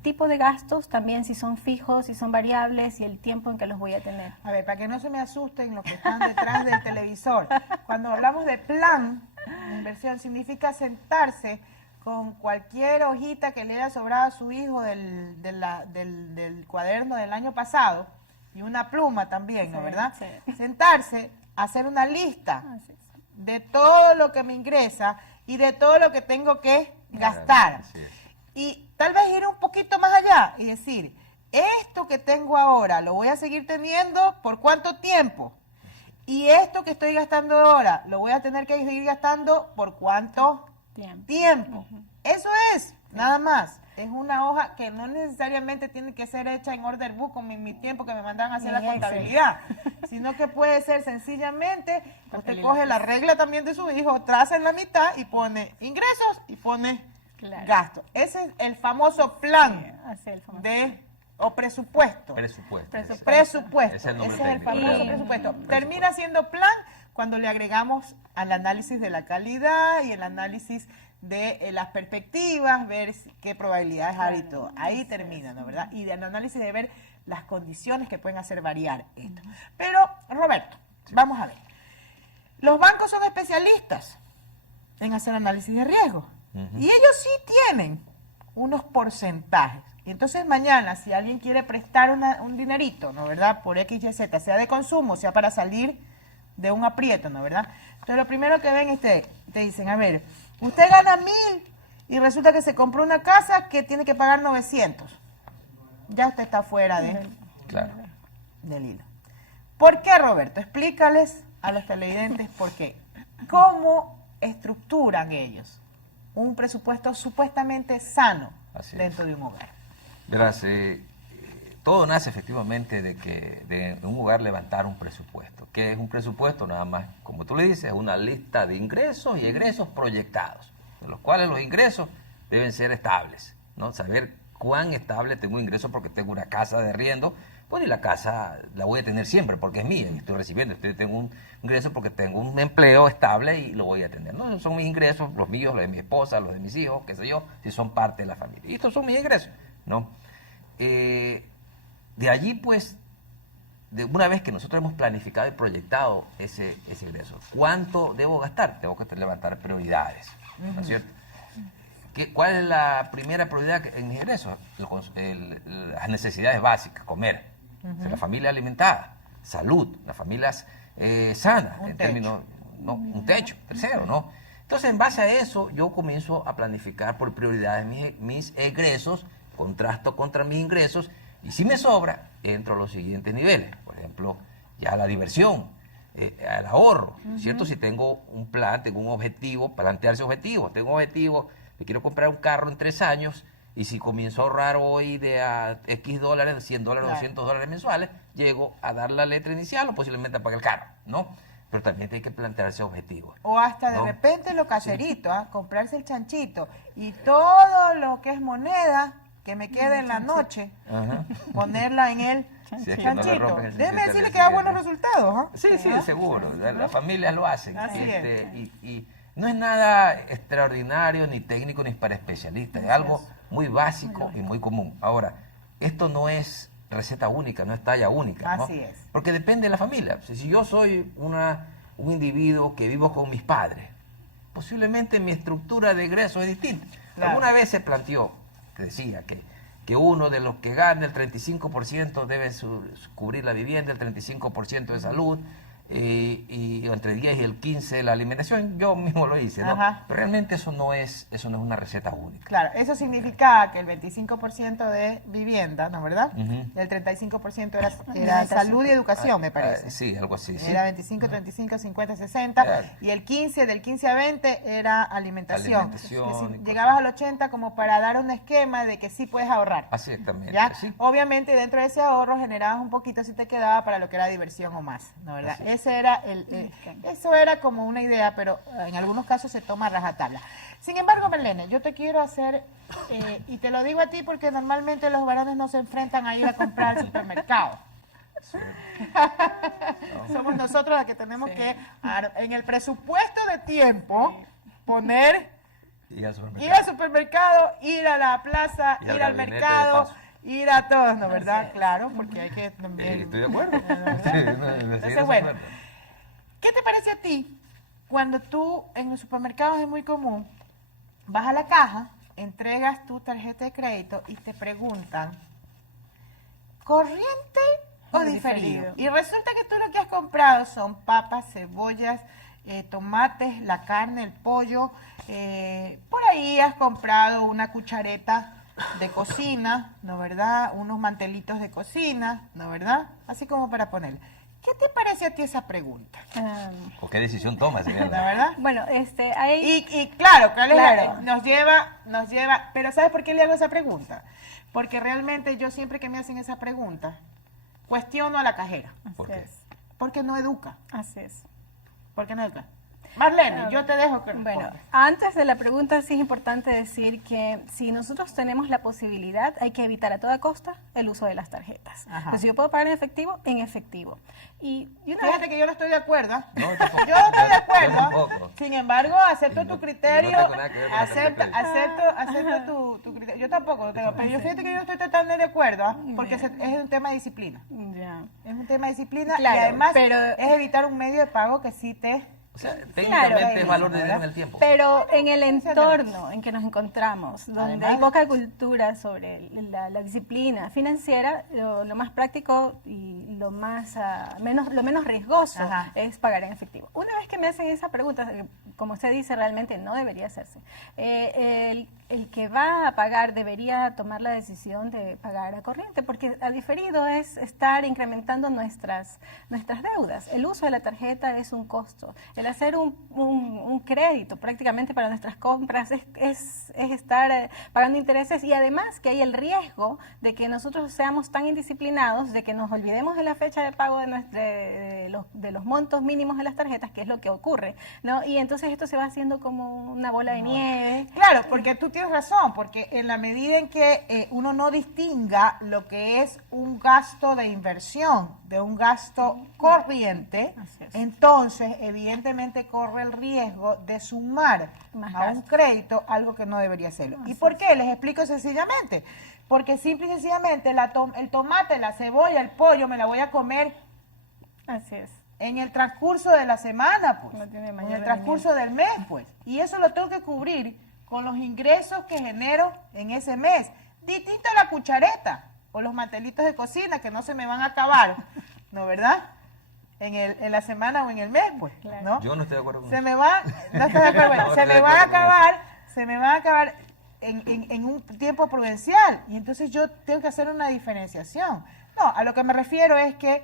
tipo de gastos también, si son fijos, si son variables y el tiempo en que los voy a tener. A ver, para que no se me asusten los que están detrás del televisor, cuando hablamos de plan de inversión significa sentarse con cualquier hojita que le haya sobrado a su hijo del cuaderno del año pasado y una pluma también, ¿no verdad? Sí. Sentarse, hacer una lista de todo lo que me ingresa y de todo lo que tengo que gastar. Y tal vez ir un poquito más allá y decir, esto que tengo ahora lo voy a seguir teniendo por cuánto tiempo. Y esto que estoy gastando ahora lo voy a tener que seguir gastando por cuánto tiempo. Eso es, nada más. Es una hoja que no necesariamente tiene que ser hecha en order book como en mi tiempo que me mandaban a hacer la contabilidad, sino que puede ser sencillamente, usted coge la regla también de su hijo, traza en la mitad y pone ingresos y pone gastos. Ese es el famoso plan o presupuesto. Presupuesto. Presupuesto. Ese es el famoso presupuesto. Termina siendo plan cuando le agregamos al análisis de la calidad y el análisis de las perspectivas, ver qué probabilidades hay y todo. Ahí termina, ¿no? ¿Verdad? Y del análisis de ver las condiciones que pueden hacer variar esto. Pero, Roberto, vamos a ver. Los bancos son especialistas en hacer análisis de riesgo. Y ellos sí tienen unos porcentajes. Y entonces mañana, si alguien quiere prestar un dinerito, ¿no? ¿Verdad? Por X, Y, Z, sea de consumo, sea para salir de un aprieto, ¿no? ¿Verdad? Entonces lo primero que ven es te dicen, a ver, usted gana 1.000 y resulta que se compró una casa que tiene que pagar 900. Ya usted está fuera del hilo. ¿Por qué, Roberto? Explícales a los televidentes por qué. ¿Cómo estructuran ellos un presupuesto supuestamente sano dentro de un hogar? Verás, todo nace efectivamente de un hogar levantar un presupuesto. ¿Qué es un presupuesto? Nada más, como tú le dices, es una lista de ingresos y egresos proyectados, de los cuales los ingresos deben ser estables, ¿no? Saber cuán estable tengo ingresos porque tengo una casa de arriendo, pues y la casa la voy a tener siempre porque es mía y estoy recibiendo. Tengo un ingreso porque tengo un empleo estable y lo voy a tener. No, esos son mis ingresos, los míos, los de mi esposa, los de mis hijos, qué sé yo, si son parte de la familia. Y estos son mis ingresos, ¿no? De allí, pues, una vez que nosotros hemos planificado y proyectado ese ingreso, ¿cuánto debo gastar? Tengo que levantar prioridades, ¿no es cierto? ¿Cuál es la primera prioridad en mis ingresos? Las necesidades básicas, comer, la familia alimentada, salud, las familias sanas, en términos, ¿no? Un techo, tercero, ¿no? Entonces, en base a eso, yo comienzo a planificar por prioridades mis egresos, contrasto contra mis ingresos, y si me sobra, entro a los siguientes niveles. Por ejemplo, ya la diversión, al ahorro, ¿cierto? Si tengo un plan, tengo un objetivo, plantearse objetivos. Tengo un objetivo, me quiero comprar un carro en 3 años, y si comienzo a ahorrar hoy de a X dólares, $100, $200 mensuales, llego a dar la letra inicial o posiblemente a pagar el carro, ¿no? Pero también hay que plantearse objetivos. O hasta de repente lo caserito, comprarse el chanchito y todo lo que es moneda que me quede en la noche, ponerla en el chanchito. Déjeme decirle que da buenos resultados, ¿no? Sí, seguro. Las familias lo hacen. Así es. Y no es nada extraordinario, ni técnico, ni para especialistas. Es algo muy básico y muy común. Ahora, esto no es receta única, no es talla única, ¿no? Así es. Porque depende de la familia. Si yo soy un individuo que vivo con mis padres, posiblemente mi estructura de ingresos es distinta. Alguna vez se planteó, te decía, que uno de los que gana el 35% debe cubrir la vivienda, el 35% de salud, y entre el 10 y el 15 la alimentación. Yo mismo lo hice, ¿no? Pero realmente eso no es una receta única. Claro, eso significaba que el 25% de vivienda, ¿no, verdad? El 35% era salud y educación, me parece. Sí, algo así. Era 25, 35, 50, 60, y el 15, del 15 a 20 era alimentación. Es decir, llegabas al 80 como para dar un esquema de que sí puedes ahorrar. Exactamente. ¿Ya? Sí. Obviamente dentro de ese ahorro generabas un poquito si te quedaba para lo que era diversión o más, ¿no, verdad? Eso era como una idea, pero en algunos casos se toma a rajatabla. Sin embargo, Marlene, yo te quiero hacer, y te lo digo a ti porque normalmente los varones no se enfrentan a ir a comprar al supermercado. Sí. Somos nosotros los que tenemos que, en el presupuesto de tiempo, poner ir al supermercado, ir a la plaza, ir al mercado, ir a todos, ¿no, verdad? Claro, porque hay que también... Estoy de acuerdo. Entonces, bueno, ¿qué te parece a ti cuando tú, en los supermercados es muy común, vas a la caja, entregas tu tarjeta de crédito y te preguntan, ¿corriente o diferido? Y resulta que tú lo que has comprado son papas, cebollas, tomates, la carne, el pollo, por ahí has comprado una cuchareta de cocina, ¿no, verdad? Unos mantelitos de cocina, ¿no, verdad? Así como para poner. ¿Qué te parece a ti esa pregunta? ¿O qué decisión tomas? ¿La verdad? Bueno, hay... Y claro, Claro. nos lleva, pero ¿sabes por qué le hago esa pregunta? Porque realmente yo siempre que me hacen esa pregunta, cuestiono a la cajera. ¿Por Así qué? es. Porque no educa. Así es. Porque no educa. Marlene, yo te dejo que Bueno, respondas. antes de la pregunta sí es importante decir que si nosotros tenemos la posibilidad, hay que evitar a toda costa el uso de las tarjetas. Ajá. Entonces, si yo puedo pagar en efectivo, en efectivo. Y una Fíjate vez... que yo no estoy de acuerdo. No, tampoco. Yo estoy de Yo acuerdo. tampoco. Sin embargo, acepto tu criterio. no tengo nada que ver con la tarjeta de Acepto tu criterio. Yo tampoco lo tengo. Pero yo fíjate que yo no estoy totalmente de acuerdo, ¿ah? Porque es un tema de disciplina. Ya. Es un tema de disciplina Claro, y además pero- es evitar un medio de pago que sí te... O sea, técnicamente Claro. es valor de dinero en el tiempo. Pero en el entorno en que nos encontramos, donde Además- hay poca cultura sobre la disciplina financiera, lo más práctico y lo menos riesgoso Ajá. es pagar en efectivo. Una vez que me hacen esa pregunta, como usted dice, realmente no debería hacerse. El que va a pagar debería tomar la decisión de pagar a corriente, porque a diferido es estar incrementando nuestras deudas. El uso de la tarjeta es un costo. El hacer un crédito prácticamente para nuestras compras es estar pagando intereses, y además que hay el riesgo de que nosotros seamos tan indisciplinados, de que nos olvidemos de la fecha de pago de los montos mínimos de las tarjetas, que es lo que ocurre, ¿no? Y entonces esto se va haciendo como una bola de nieve. Claro, porque tú tienes razón, porque en la medida en que uno no distinga lo que es un gasto de inversión de un gasto corriente, Así es. entonces evidentemente corre el riesgo de sumar Más a un gastos. crédito algo que no debería hacerlo. ¿Y Así por es. qué? Les explico sencillamente. Porque simple y sencillamente el tomate, la cebolla, el pollo me la voy a comer Así es. en el transcurso de la semana, pues, No tiene en mayor el transcurso del mes, pues. Y eso lo tengo que cubrir con los ingresos que genero en ese mes. Distinto a la cuchareta o los mantelitos de cocina que no se me van a acabar, ¿no, verdad? En la semana o en el mes, pues, Claro. ¿no? Yo no estoy de acuerdo con Se eso. me va, no estás de acuerdo, bueno, No se estoy me de van a acuerdo con se me van a acabar en un tiempo prudencial, y entonces yo tengo que hacer una diferenciación. No, a lo que me refiero es que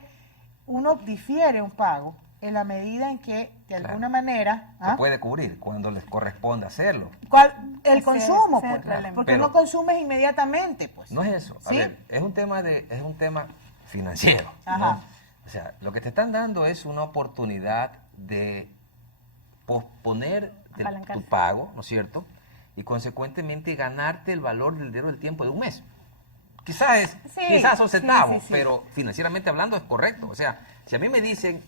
uno difiere un pago en la medida en que, de Claro. alguna manera, Se puede cubrir cuando les corresponda hacerlo. el Ese consumo, es el pues, problema. porque Pero- no consumes inmediatamente, pues. No es eso. A ¿Sí? ver, es un tema financiero. ¿no? Ajá. O sea, lo que te están dando es una oportunidad de posponer Apalancarse. tu pago, ¿no es cierto? Y consecuentemente ganarte el valor del dinero del tiempo de un mes. Quizás Sí, son sí, centavos, sí, sí. pero financieramente hablando es correcto. O sea, si a mí me dicen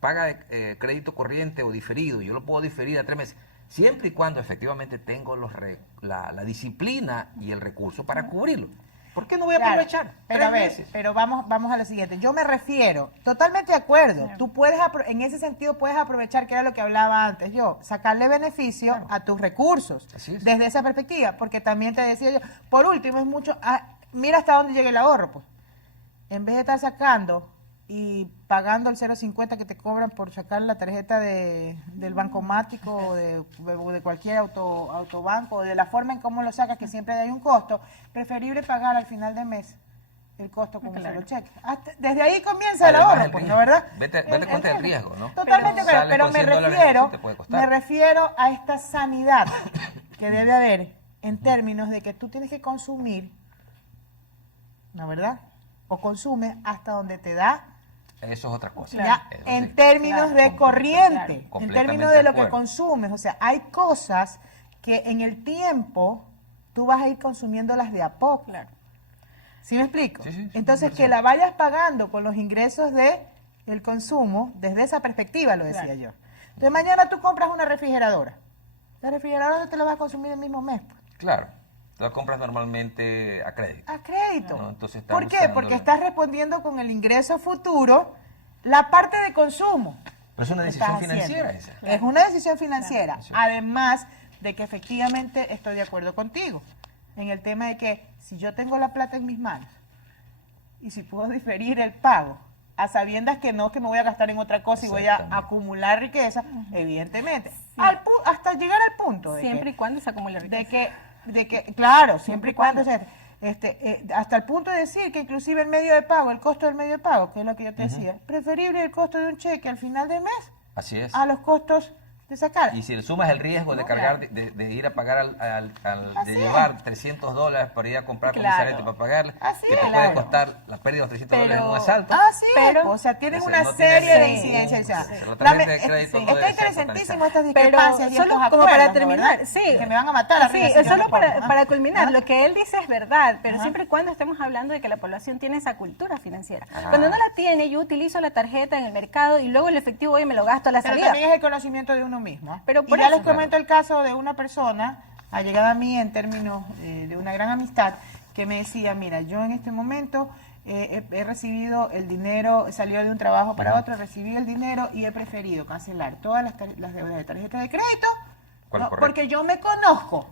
paga crédito corriente o diferido, yo lo puedo diferir a 3 meses, siempre y cuando efectivamente tengo la disciplina y el recurso para cubrirlo. ¿Por qué no voy a Claro, aprovechar? pero 3 a ver, meses. pero vamos a lo siguiente. Yo me refiero, totalmente de acuerdo. Tú puedes, en ese sentido, puedes aprovechar, que era lo que hablaba antes yo, sacarle beneficio a tus recursos. Así es. Desde esa perspectiva, porque también te decía yo, por último, es mucho, mira hasta dónde llega el ahorro, pues. En vez de estar sacando y pagando el 0.50 que te cobran por sacar la tarjeta del bancomático o de cualquier autobanco, o de la forma en cómo lo sacas, que siempre hay un costo, preferible pagar al final de mes el costo con un solo cheque. Desde ahí comienza el Además, ahorro, el pues, riesgo. ¿no, verdad? Date cuenta del riesgo, ¿no? Totalmente, Sales pero con $100 sí te puede costar. me refiero a esta sanidad que debe haber en términos de que tú tienes que consumir, ¿no, verdad? O consumes hasta donde te da. Eso es otra cosa. Ya, Eso en sí. términos de Claro, corriente, en completamente términos de lo de que acuerdo. consumes. O sea, hay cosas que en el tiempo tú vas a ir consumiendolas de a poco. Claro. ¿Sí me explico? Sí, sí, sí, Entonces, 100%. que la vayas pagando con los ingresos de el consumo, desde esa perspectiva lo decía Claro. yo. Entonces, mañana tú compras una refrigeradora. La refrigeradora te la vas a consumir el mismo mes, pues. Claro. Lo compras normalmente a crédito. A crédito. No, entonces ¿Por estamos qué? usando Porque la- estás respondiendo con el ingreso futuro la parte de consumo. Pero es una que decisión estás haciendo. financiera esa. Es una decisión financiera. Claro. Además de que efectivamente estoy de acuerdo contigo en el tema de que si yo tengo la plata en mis manos y si puedo diferir el pago a sabiendas que no, que me voy a gastar en otra cosa y voy a Exactamente. acumular riqueza, evidentemente. Hasta llegar al punto de Siempre que, y cuando se acumule riqueza. claro, siempre y cuando se... hasta el punto de decir que inclusive el medio de pago, el costo del medio de pago, que es lo que yo te decía, preferible el costo de un cheque al final del mes Así es. a los costos de sacar. Y si le sumas el riesgo de cargar, de ir a pagar, de llevar $300 para ir a comprar comisariato para pagarle, que te puede costar la pérdida de los $300 en un asalto. O sea, tienen una serie de incidencias. La tarjeta de crédito está interesantísimo estas discrepancias y estos acuerdos, como para terminar, que me van a matar. Solo para culminar, lo que él dice es verdad, pero siempre y cuando estemos hablando de que la población tiene esa cultura financiera. Cuando no la tiene, yo utilizo la tarjeta en el mercado y luego el efectivo me lo gasto a la salida. Pero también es el conocimiento de uno mismo. Pero y ya les comento el caso de una persona allegada a mí en términos de una gran amistad que me decía, mira, yo en este momento he recibido el dinero, salió de un trabajo para otro, recibí el dinero y he preferido cancelar todas las deudas de tarjeta de crédito porque yo me conozco.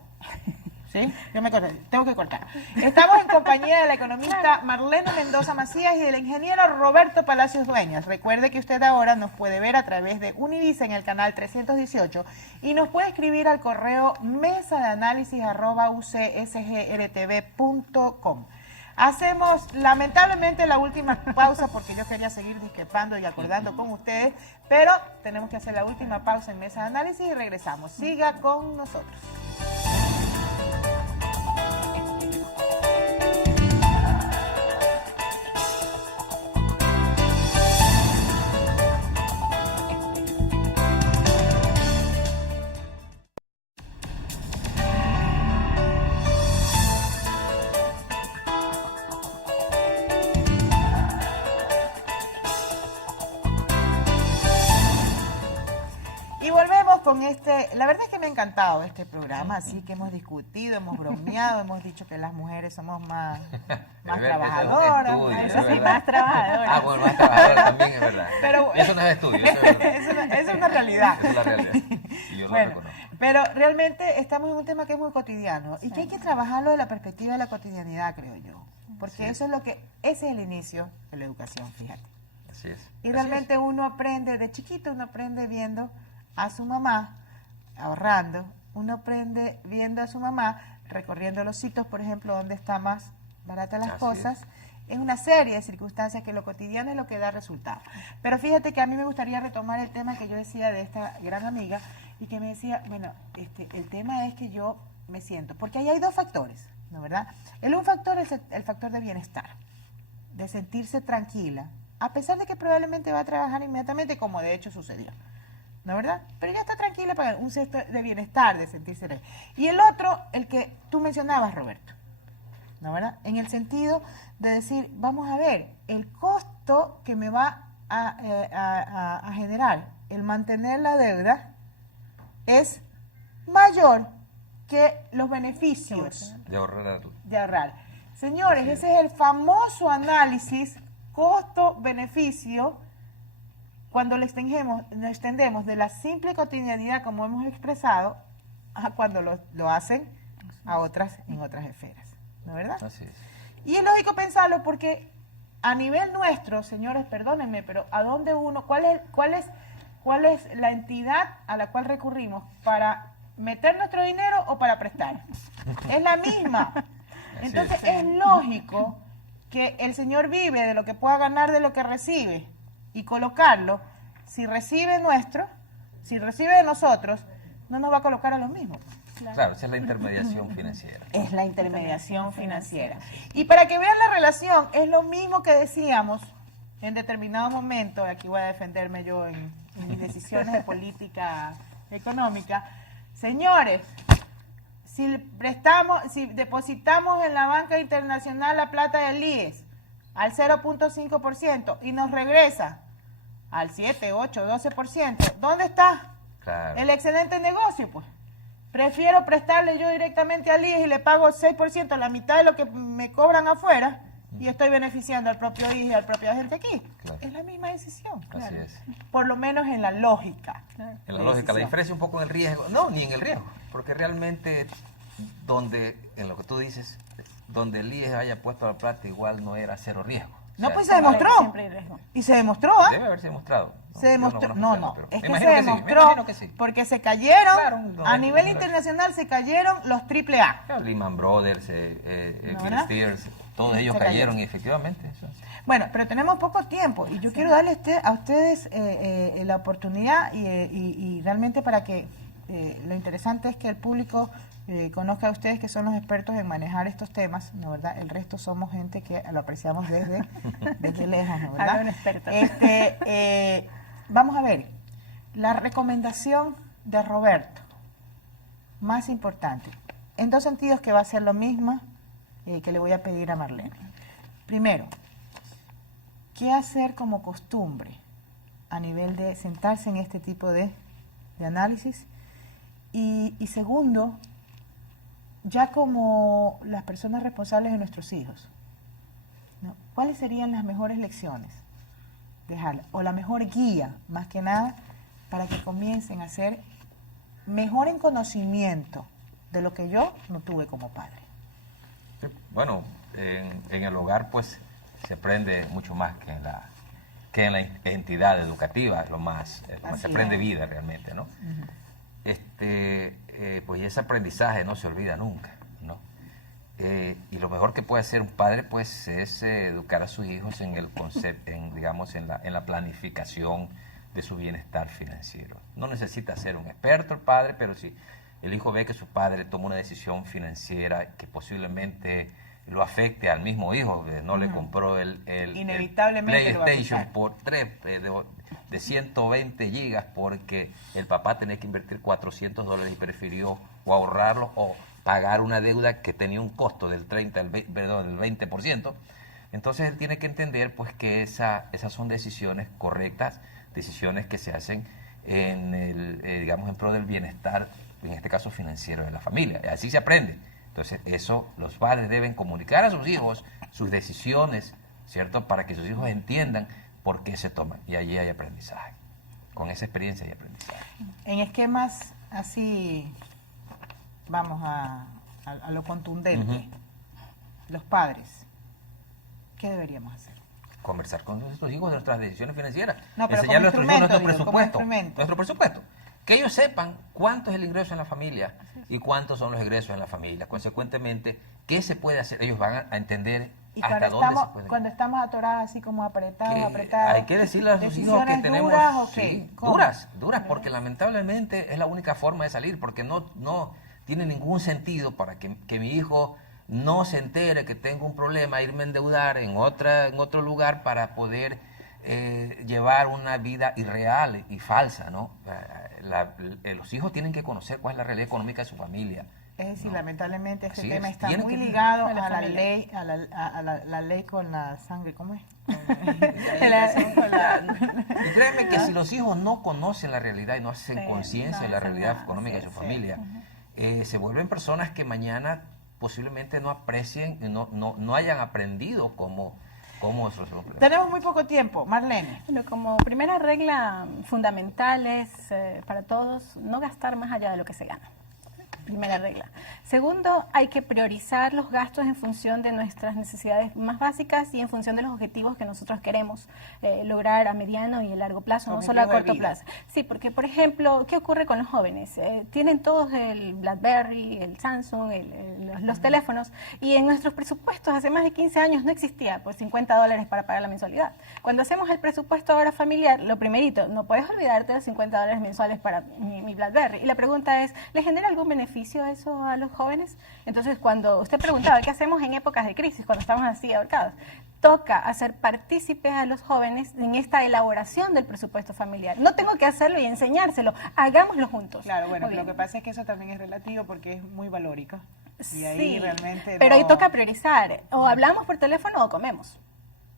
¿Sí? Yo me conozco, tengo que cortar. Estamos en compañía de la economista Marlene Mendoza Macías y del ingeniero Roberto Palacios Dueñas. Recuerde que usted ahora nos puede ver a través de Univisa en el canal 318 y nos puede escribir al correo mesadeanálisis@ucsgrtv.com. Hacemos lamentablemente la última pausa porque yo quería seguir discrepando y acordando con ustedes, pero tenemos que hacer la última pausa en Mesa de Análisis y regresamos. Siga con nosotros. Y volvemos con la verdad es que me ha encantado este programa, así que hemos discutido, hemos bromeado, hemos dicho que las mujeres somos más trabajadoras. Más trabajadoras. Ah, bueno, más trabajadoras también, es verdad. Pero, eso no es estudio, eso es verdad. Eso es una realidad. Esa es la realidad. Y yo lo reconozco. Pero realmente estamos en un tema que es muy cotidiano y que hay que trabajarlo de la perspectiva de la cotidianidad, creo yo. Porque ese es el inicio de la educación, fíjate. Así es. Y realmente uno aprende, de chiquito uno aprende viendo a su mamá ahorrando, uno aprende viendo a su mamá recorriendo los sitios, por ejemplo, donde está más barata las cosas. Es una serie de circunstancias que lo cotidiano es lo que da resultado. Pero fíjate que a mí me gustaría retomar el tema que yo decía de esta gran amiga y que me decía, bueno, el tema es que yo me siento, porque ahí hay dos factores, ¿no verdad? Un factor es el factor de bienestar, de sentirse tranquila, a pesar de que probablemente va a trabajar inmediatamente, como de hecho sucedió. ¿No verdad? Pero ya está tranquila para un sexto de bienestar, de sentirse bien. Y el otro, el que tú mencionabas, Roberto, ¿no verdad? En el sentido de decir, vamos a ver, el costo que me va a generar el mantener la deuda es mayor que los beneficios de ahorrar. Señores, ese es el famoso análisis costo-beneficio cuando lo extendemos de la simple cotidianidad, como hemos expresado, a cuando lo hacen a otras en otras esferas, ¿no es verdad? Así es. Y es lógico pensarlo porque a nivel nuestro, señores, perdónenme, pero ¿a dónde cuál es la entidad a la cual recurrimos para meter nuestro dinero o para prestar? Es la misma. Entonces es lógico que el señor vive de lo que pueda ganar de lo que recibe y colocarlo, si recibe de nosotros, no nos va a colocar a lo mismo. Claro, esa es la intermediación financiera. Es la intermediación financiera. Y para que vean la relación, es lo mismo que decíamos en determinado momento, aquí voy a defenderme yo en mis decisiones de política económica. Señores, si depositamos en la banca internacional la plata del IES al 0.5% y nos regresa al 7, 8, 12%, ¿dónde está el excelente negocio? Pues prefiero prestarle yo directamente al IES y le pago 6%, la mitad de lo que me cobran afuera, y estoy beneficiando al propio IES y al propio agente aquí. Claro. Es la misma decisión. Así es. Por lo menos en la lógica. En la lógica, la diferencia un poco en el riesgo. No, ni en el riesgo, porque realmente en lo que tú dices, donde el IES haya puesto la plata igual no era cero riesgo, No, sea, pues se demostró. Siempre hay riesgo. Y se demostró, ¿ah? Debe haberse demostrado. Se demostró, no, es que me se imagino que sí, me demostró imagino que sí. porque se cayeron, Claro, no, a nivel no, internacional se cayeron los AAA. Claro, Lehman Brothers, ¿No, Bear verdad? Stearns, todos ellos Se cayeron. cayeron y efectivamente. Eso es. Bueno, pero tenemos poco tiempo y yo quiero darle a ustedes la oportunidad y realmente para que lo interesante es que el público conozca a ustedes que son los expertos en manejar estos temas, ¿no verdad? El resto somos gente que lo apreciamos desde lejos, ¿no verdad? Un experto. Vamos a ver, la recomendación de Roberto, más importante, en dos sentidos que va a ser lo mismo que le voy a pedir a Marlene. Primero, ¿qué hacer como costumbre a nivel de sentarse en este tipo de análisis? Y segundo, ya como las personas responsables de nuestros hijos, ¿no? ¿Cuáles serían las mejores lecciones? Dejarla, o la mejor guía, más que nada, para que comiencen a ser mejor en conocimiento de lo que yo no tuve como padre. Sí, bueno, en el hogar pues se aprende mucho más que en la entidad educativa, lo más se aprende vida realmente, ¿no? Pues ese aprendizaje no se olvida nunca, ¿no? Y lo mejor que puede hacer un padre pues es educar a sus hijos en el concepto, digamos, en la planificación de su bienestar financiero. No necesita ser un experto el padre, pero si el hijo ve que su padre toma una decisión financiera que posiblemente lo afecte al mismo hijo, no le compró el Inevitablemente PlayStation por 3 de 120 gigas porque el papá tenía que invertir $400 y prefirió o ahorrarlo o pagar una deuda que tenía un costo del 20%. Entonces él tiene que entender pues que esas son decisiones correctas, decisiones que se hacen digamos en pro del bienestar, en este caso financiero de la familia. Así se aprende. Entonces eso los padres deben comunicar a sus hijos sus decisiones, ¿cierto? Para que sus hijos entiendan por qué se toman. Y allí hay aprendizaje. Con esa experiencia hay aprendizaje. En esquemas así, vamos a lo contundente, los padres, ¿qué deberíamos hacer? Conversar con nuestros hijos de nuestras decisiones financieras. No, pero enseñarles a nuestros hijos nuestro presupuesto. instrumento. Nuestro presupuesto. Que ellos sepan cuánto es el ingreso en la familia y cuántos son los egresos en la familia. Consecuentemente, ¿qué se puede hacer? Ellos van a entender y hasta dónde se puede. Cuando estamos atorados así como apretados, hay que decirle a sus hijos que tenemos duras, ¿o qué? duras, porque lamentablemente es la única forma de salir, porque no tiene ningún sentido para que mi hijo no se entere que tengo un problema, irme a endeudar en otro lugar para poder llevar una vida irreal y falsa, ¿no? Los hijos tienen que conocer cuál es la realidad económica de su familia. Es decir, ¿no? lamentablemente este Así tema es, está tienen muy que- ligado a la a la familia. ley, la ley con la sangre, ¿cómo es? Y créeme que si los hijos no conocen la realidad y no hacen Sí, conciencia no de la hacen realidad nada, económica de sí, su sí. familia, se vuelven personas que mañana posiblemente no aprecien, no hayan aprendido cómo eso es lo que- Tenemos muy poco tiempo, Marlene. Bueno, como primera regla fundamental es para todos no gastar más allá de lo que se gana. Primera regla. Segundo, hay que priorizar los gastos en función de nuestras necesidades más básicas y en función de los objetivos que nosotros queremos lograr a mediano y a largo plazo, no solo a Objetivo de corto vida. plazo. Sí, porque por ejemplo, ¿qué ocurre con los jóvenes? Tienen todos el BlackBerry, el Samsung, los teléfonos, y en nuestros presupuestos hace más de 15 años no existía pues $50 para pagar la mensualidad. Cuando hacemos el presupuesto ahora familiar, lo primerito, no puedes olvidarte de $50 mensuales para mi BlackBerry. Y la pregunta es, ¿le genera algún beneficio eso a los jóvenes? Entonces, cuando usted preguntaba, ¿qué hacemos en épocas de crisis, cuando estamos así ahorcados? Toca hacer partícipes a los jóvenes en esta elaboración del presupuesto familiar. No tengo que hacerlo y enseñárselo, hagámoslo juntos. Claro, bueno, Muy lo bien. que pasa es que eso también es relativo porque es muy valórico. Y ahí Sí, realmente pero ahí no- toca priorizar. O hablamos por teléfono o comemos.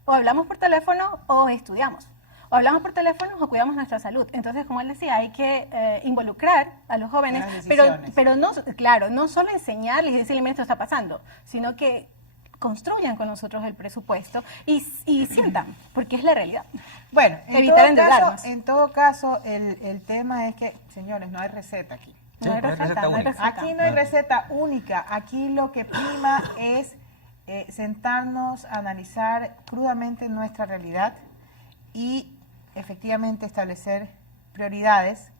O hablamos por teléfono o estudiamos. O hablamos por teléfono o cuidamos nuestra salud. Entonces, como él decía, hay que involucrar a los jóvenes, En las pero decisiones. no, claro, no solo enseñarles y decirles, mira, esto está pasando, sino que construyan con nosotros el presupuesto y sientan, porque es la realidad. Bueno, Evitar endeudarnos. en todo caso, el tema es que, señores, no hay receta aquí. No hay receta, no hay única. receta. Aquí no hay receta única. Aquí lo que prima es sentarnos a analizar crudamente nuestra realidad y efectivamente establecer prioridades.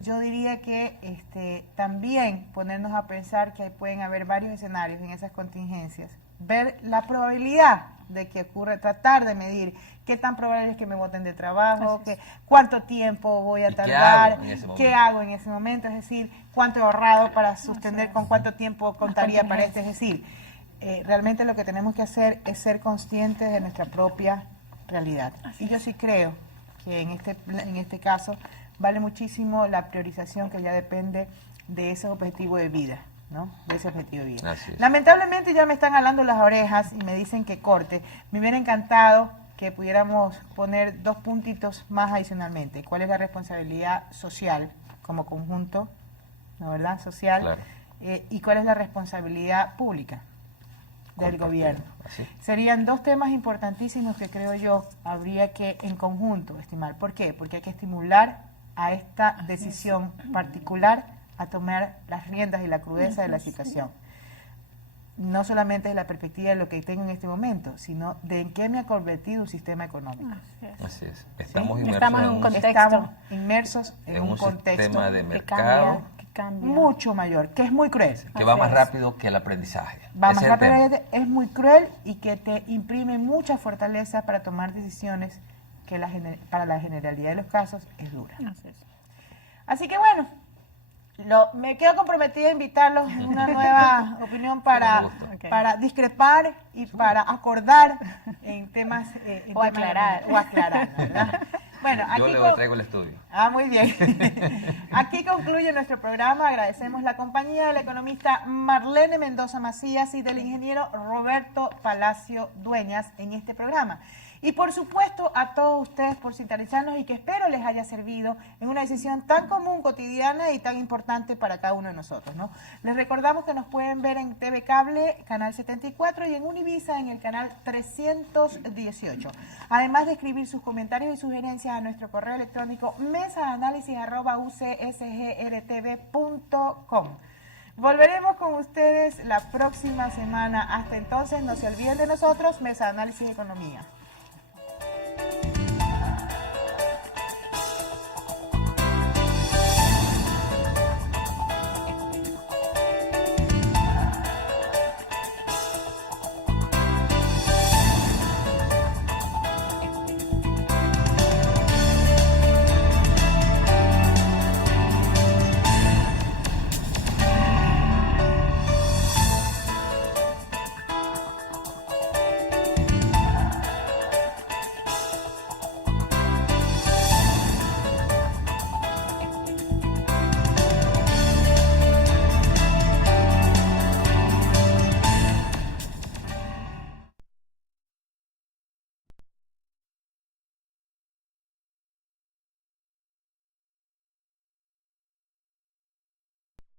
Yo diría que también ponernos a pensar que pueden haber varios escenarios en esas contingencias, ver la probabilidad de que ocurra, tratar de medir qué tan probable es que me boten de trabajo, cuánto tiempo voy a tardar, qué hago en ese momento, es decir, cuánto he ahorrado para sostener, con cuánto tiempo contaría para es decir, realmente lo que tenemos que hacer es ser conscientes de nuestra propia realidad. Y yo sí creo que en este caso vale muchísimo la priorización que ya depende de ese objetivo de vida, ¿no? De ese objetivo de vida. Lamentablemente ya me están jalando las orejas y me dicen que corte. Me hubiera encantado que pudiéramos poner 2 puntitos más adicionalmente. ¿Cuál es la responsabilidad social como conjunto, ¿no, verdad? Social. Claro. Y cuál es la responsabilidad pública del gobierno. Serían 2 temas importantísimos que creo yo habría que en conjunto estimar. ¿Por qué? Porque hay que estimular a esta decisión particular a tomar las riendas y la crudeza de la situación. No solamente desde la perspectiva de lo que tengo en este momento, sino de en qué me ha convertido un sistema económico. Así es. Estamos inmersos en un contexto sistema de mercado que cambia mucho mayor, que es muy cruel. Que va más rápido que el aprendizaje. Va más rápido, es muy cruel y que te imprime mucha fortaleza para tomar decisiones que para la generalidad de los casos es dura. Así que bueno, me quedo comprometida a invitarlos a una nueva opinión para discrepar y para acordar en temas... o aclarar, ¿verdad? Bueno, aquí yo le traigo el estudio. Muy bien. Aquí concluye nuestro programa. Agradecemos la compañía de la economista Marlene Mendoza Macías y del ingeniero Roberto Palacio Dueñas en este programa. Y por supuesto a todos ustedes por sintonizarnos y que espero les haya servido en una decisión tan común, cotidiana y tan importante para cada uno de nosotros, ¿no? Les recordamos que nos pueden ver en TV Cable, Canal 74 y en Univisa en el canal 318. Además de escribir sus comentarios y sugerencias a nuestro correo electrónico mesaanalysis@ucsgrtv.com. Volveremos con ustedes la próxima semana. Hasta entonces, no se olviden de nosotros, Mesa Análisis Economía.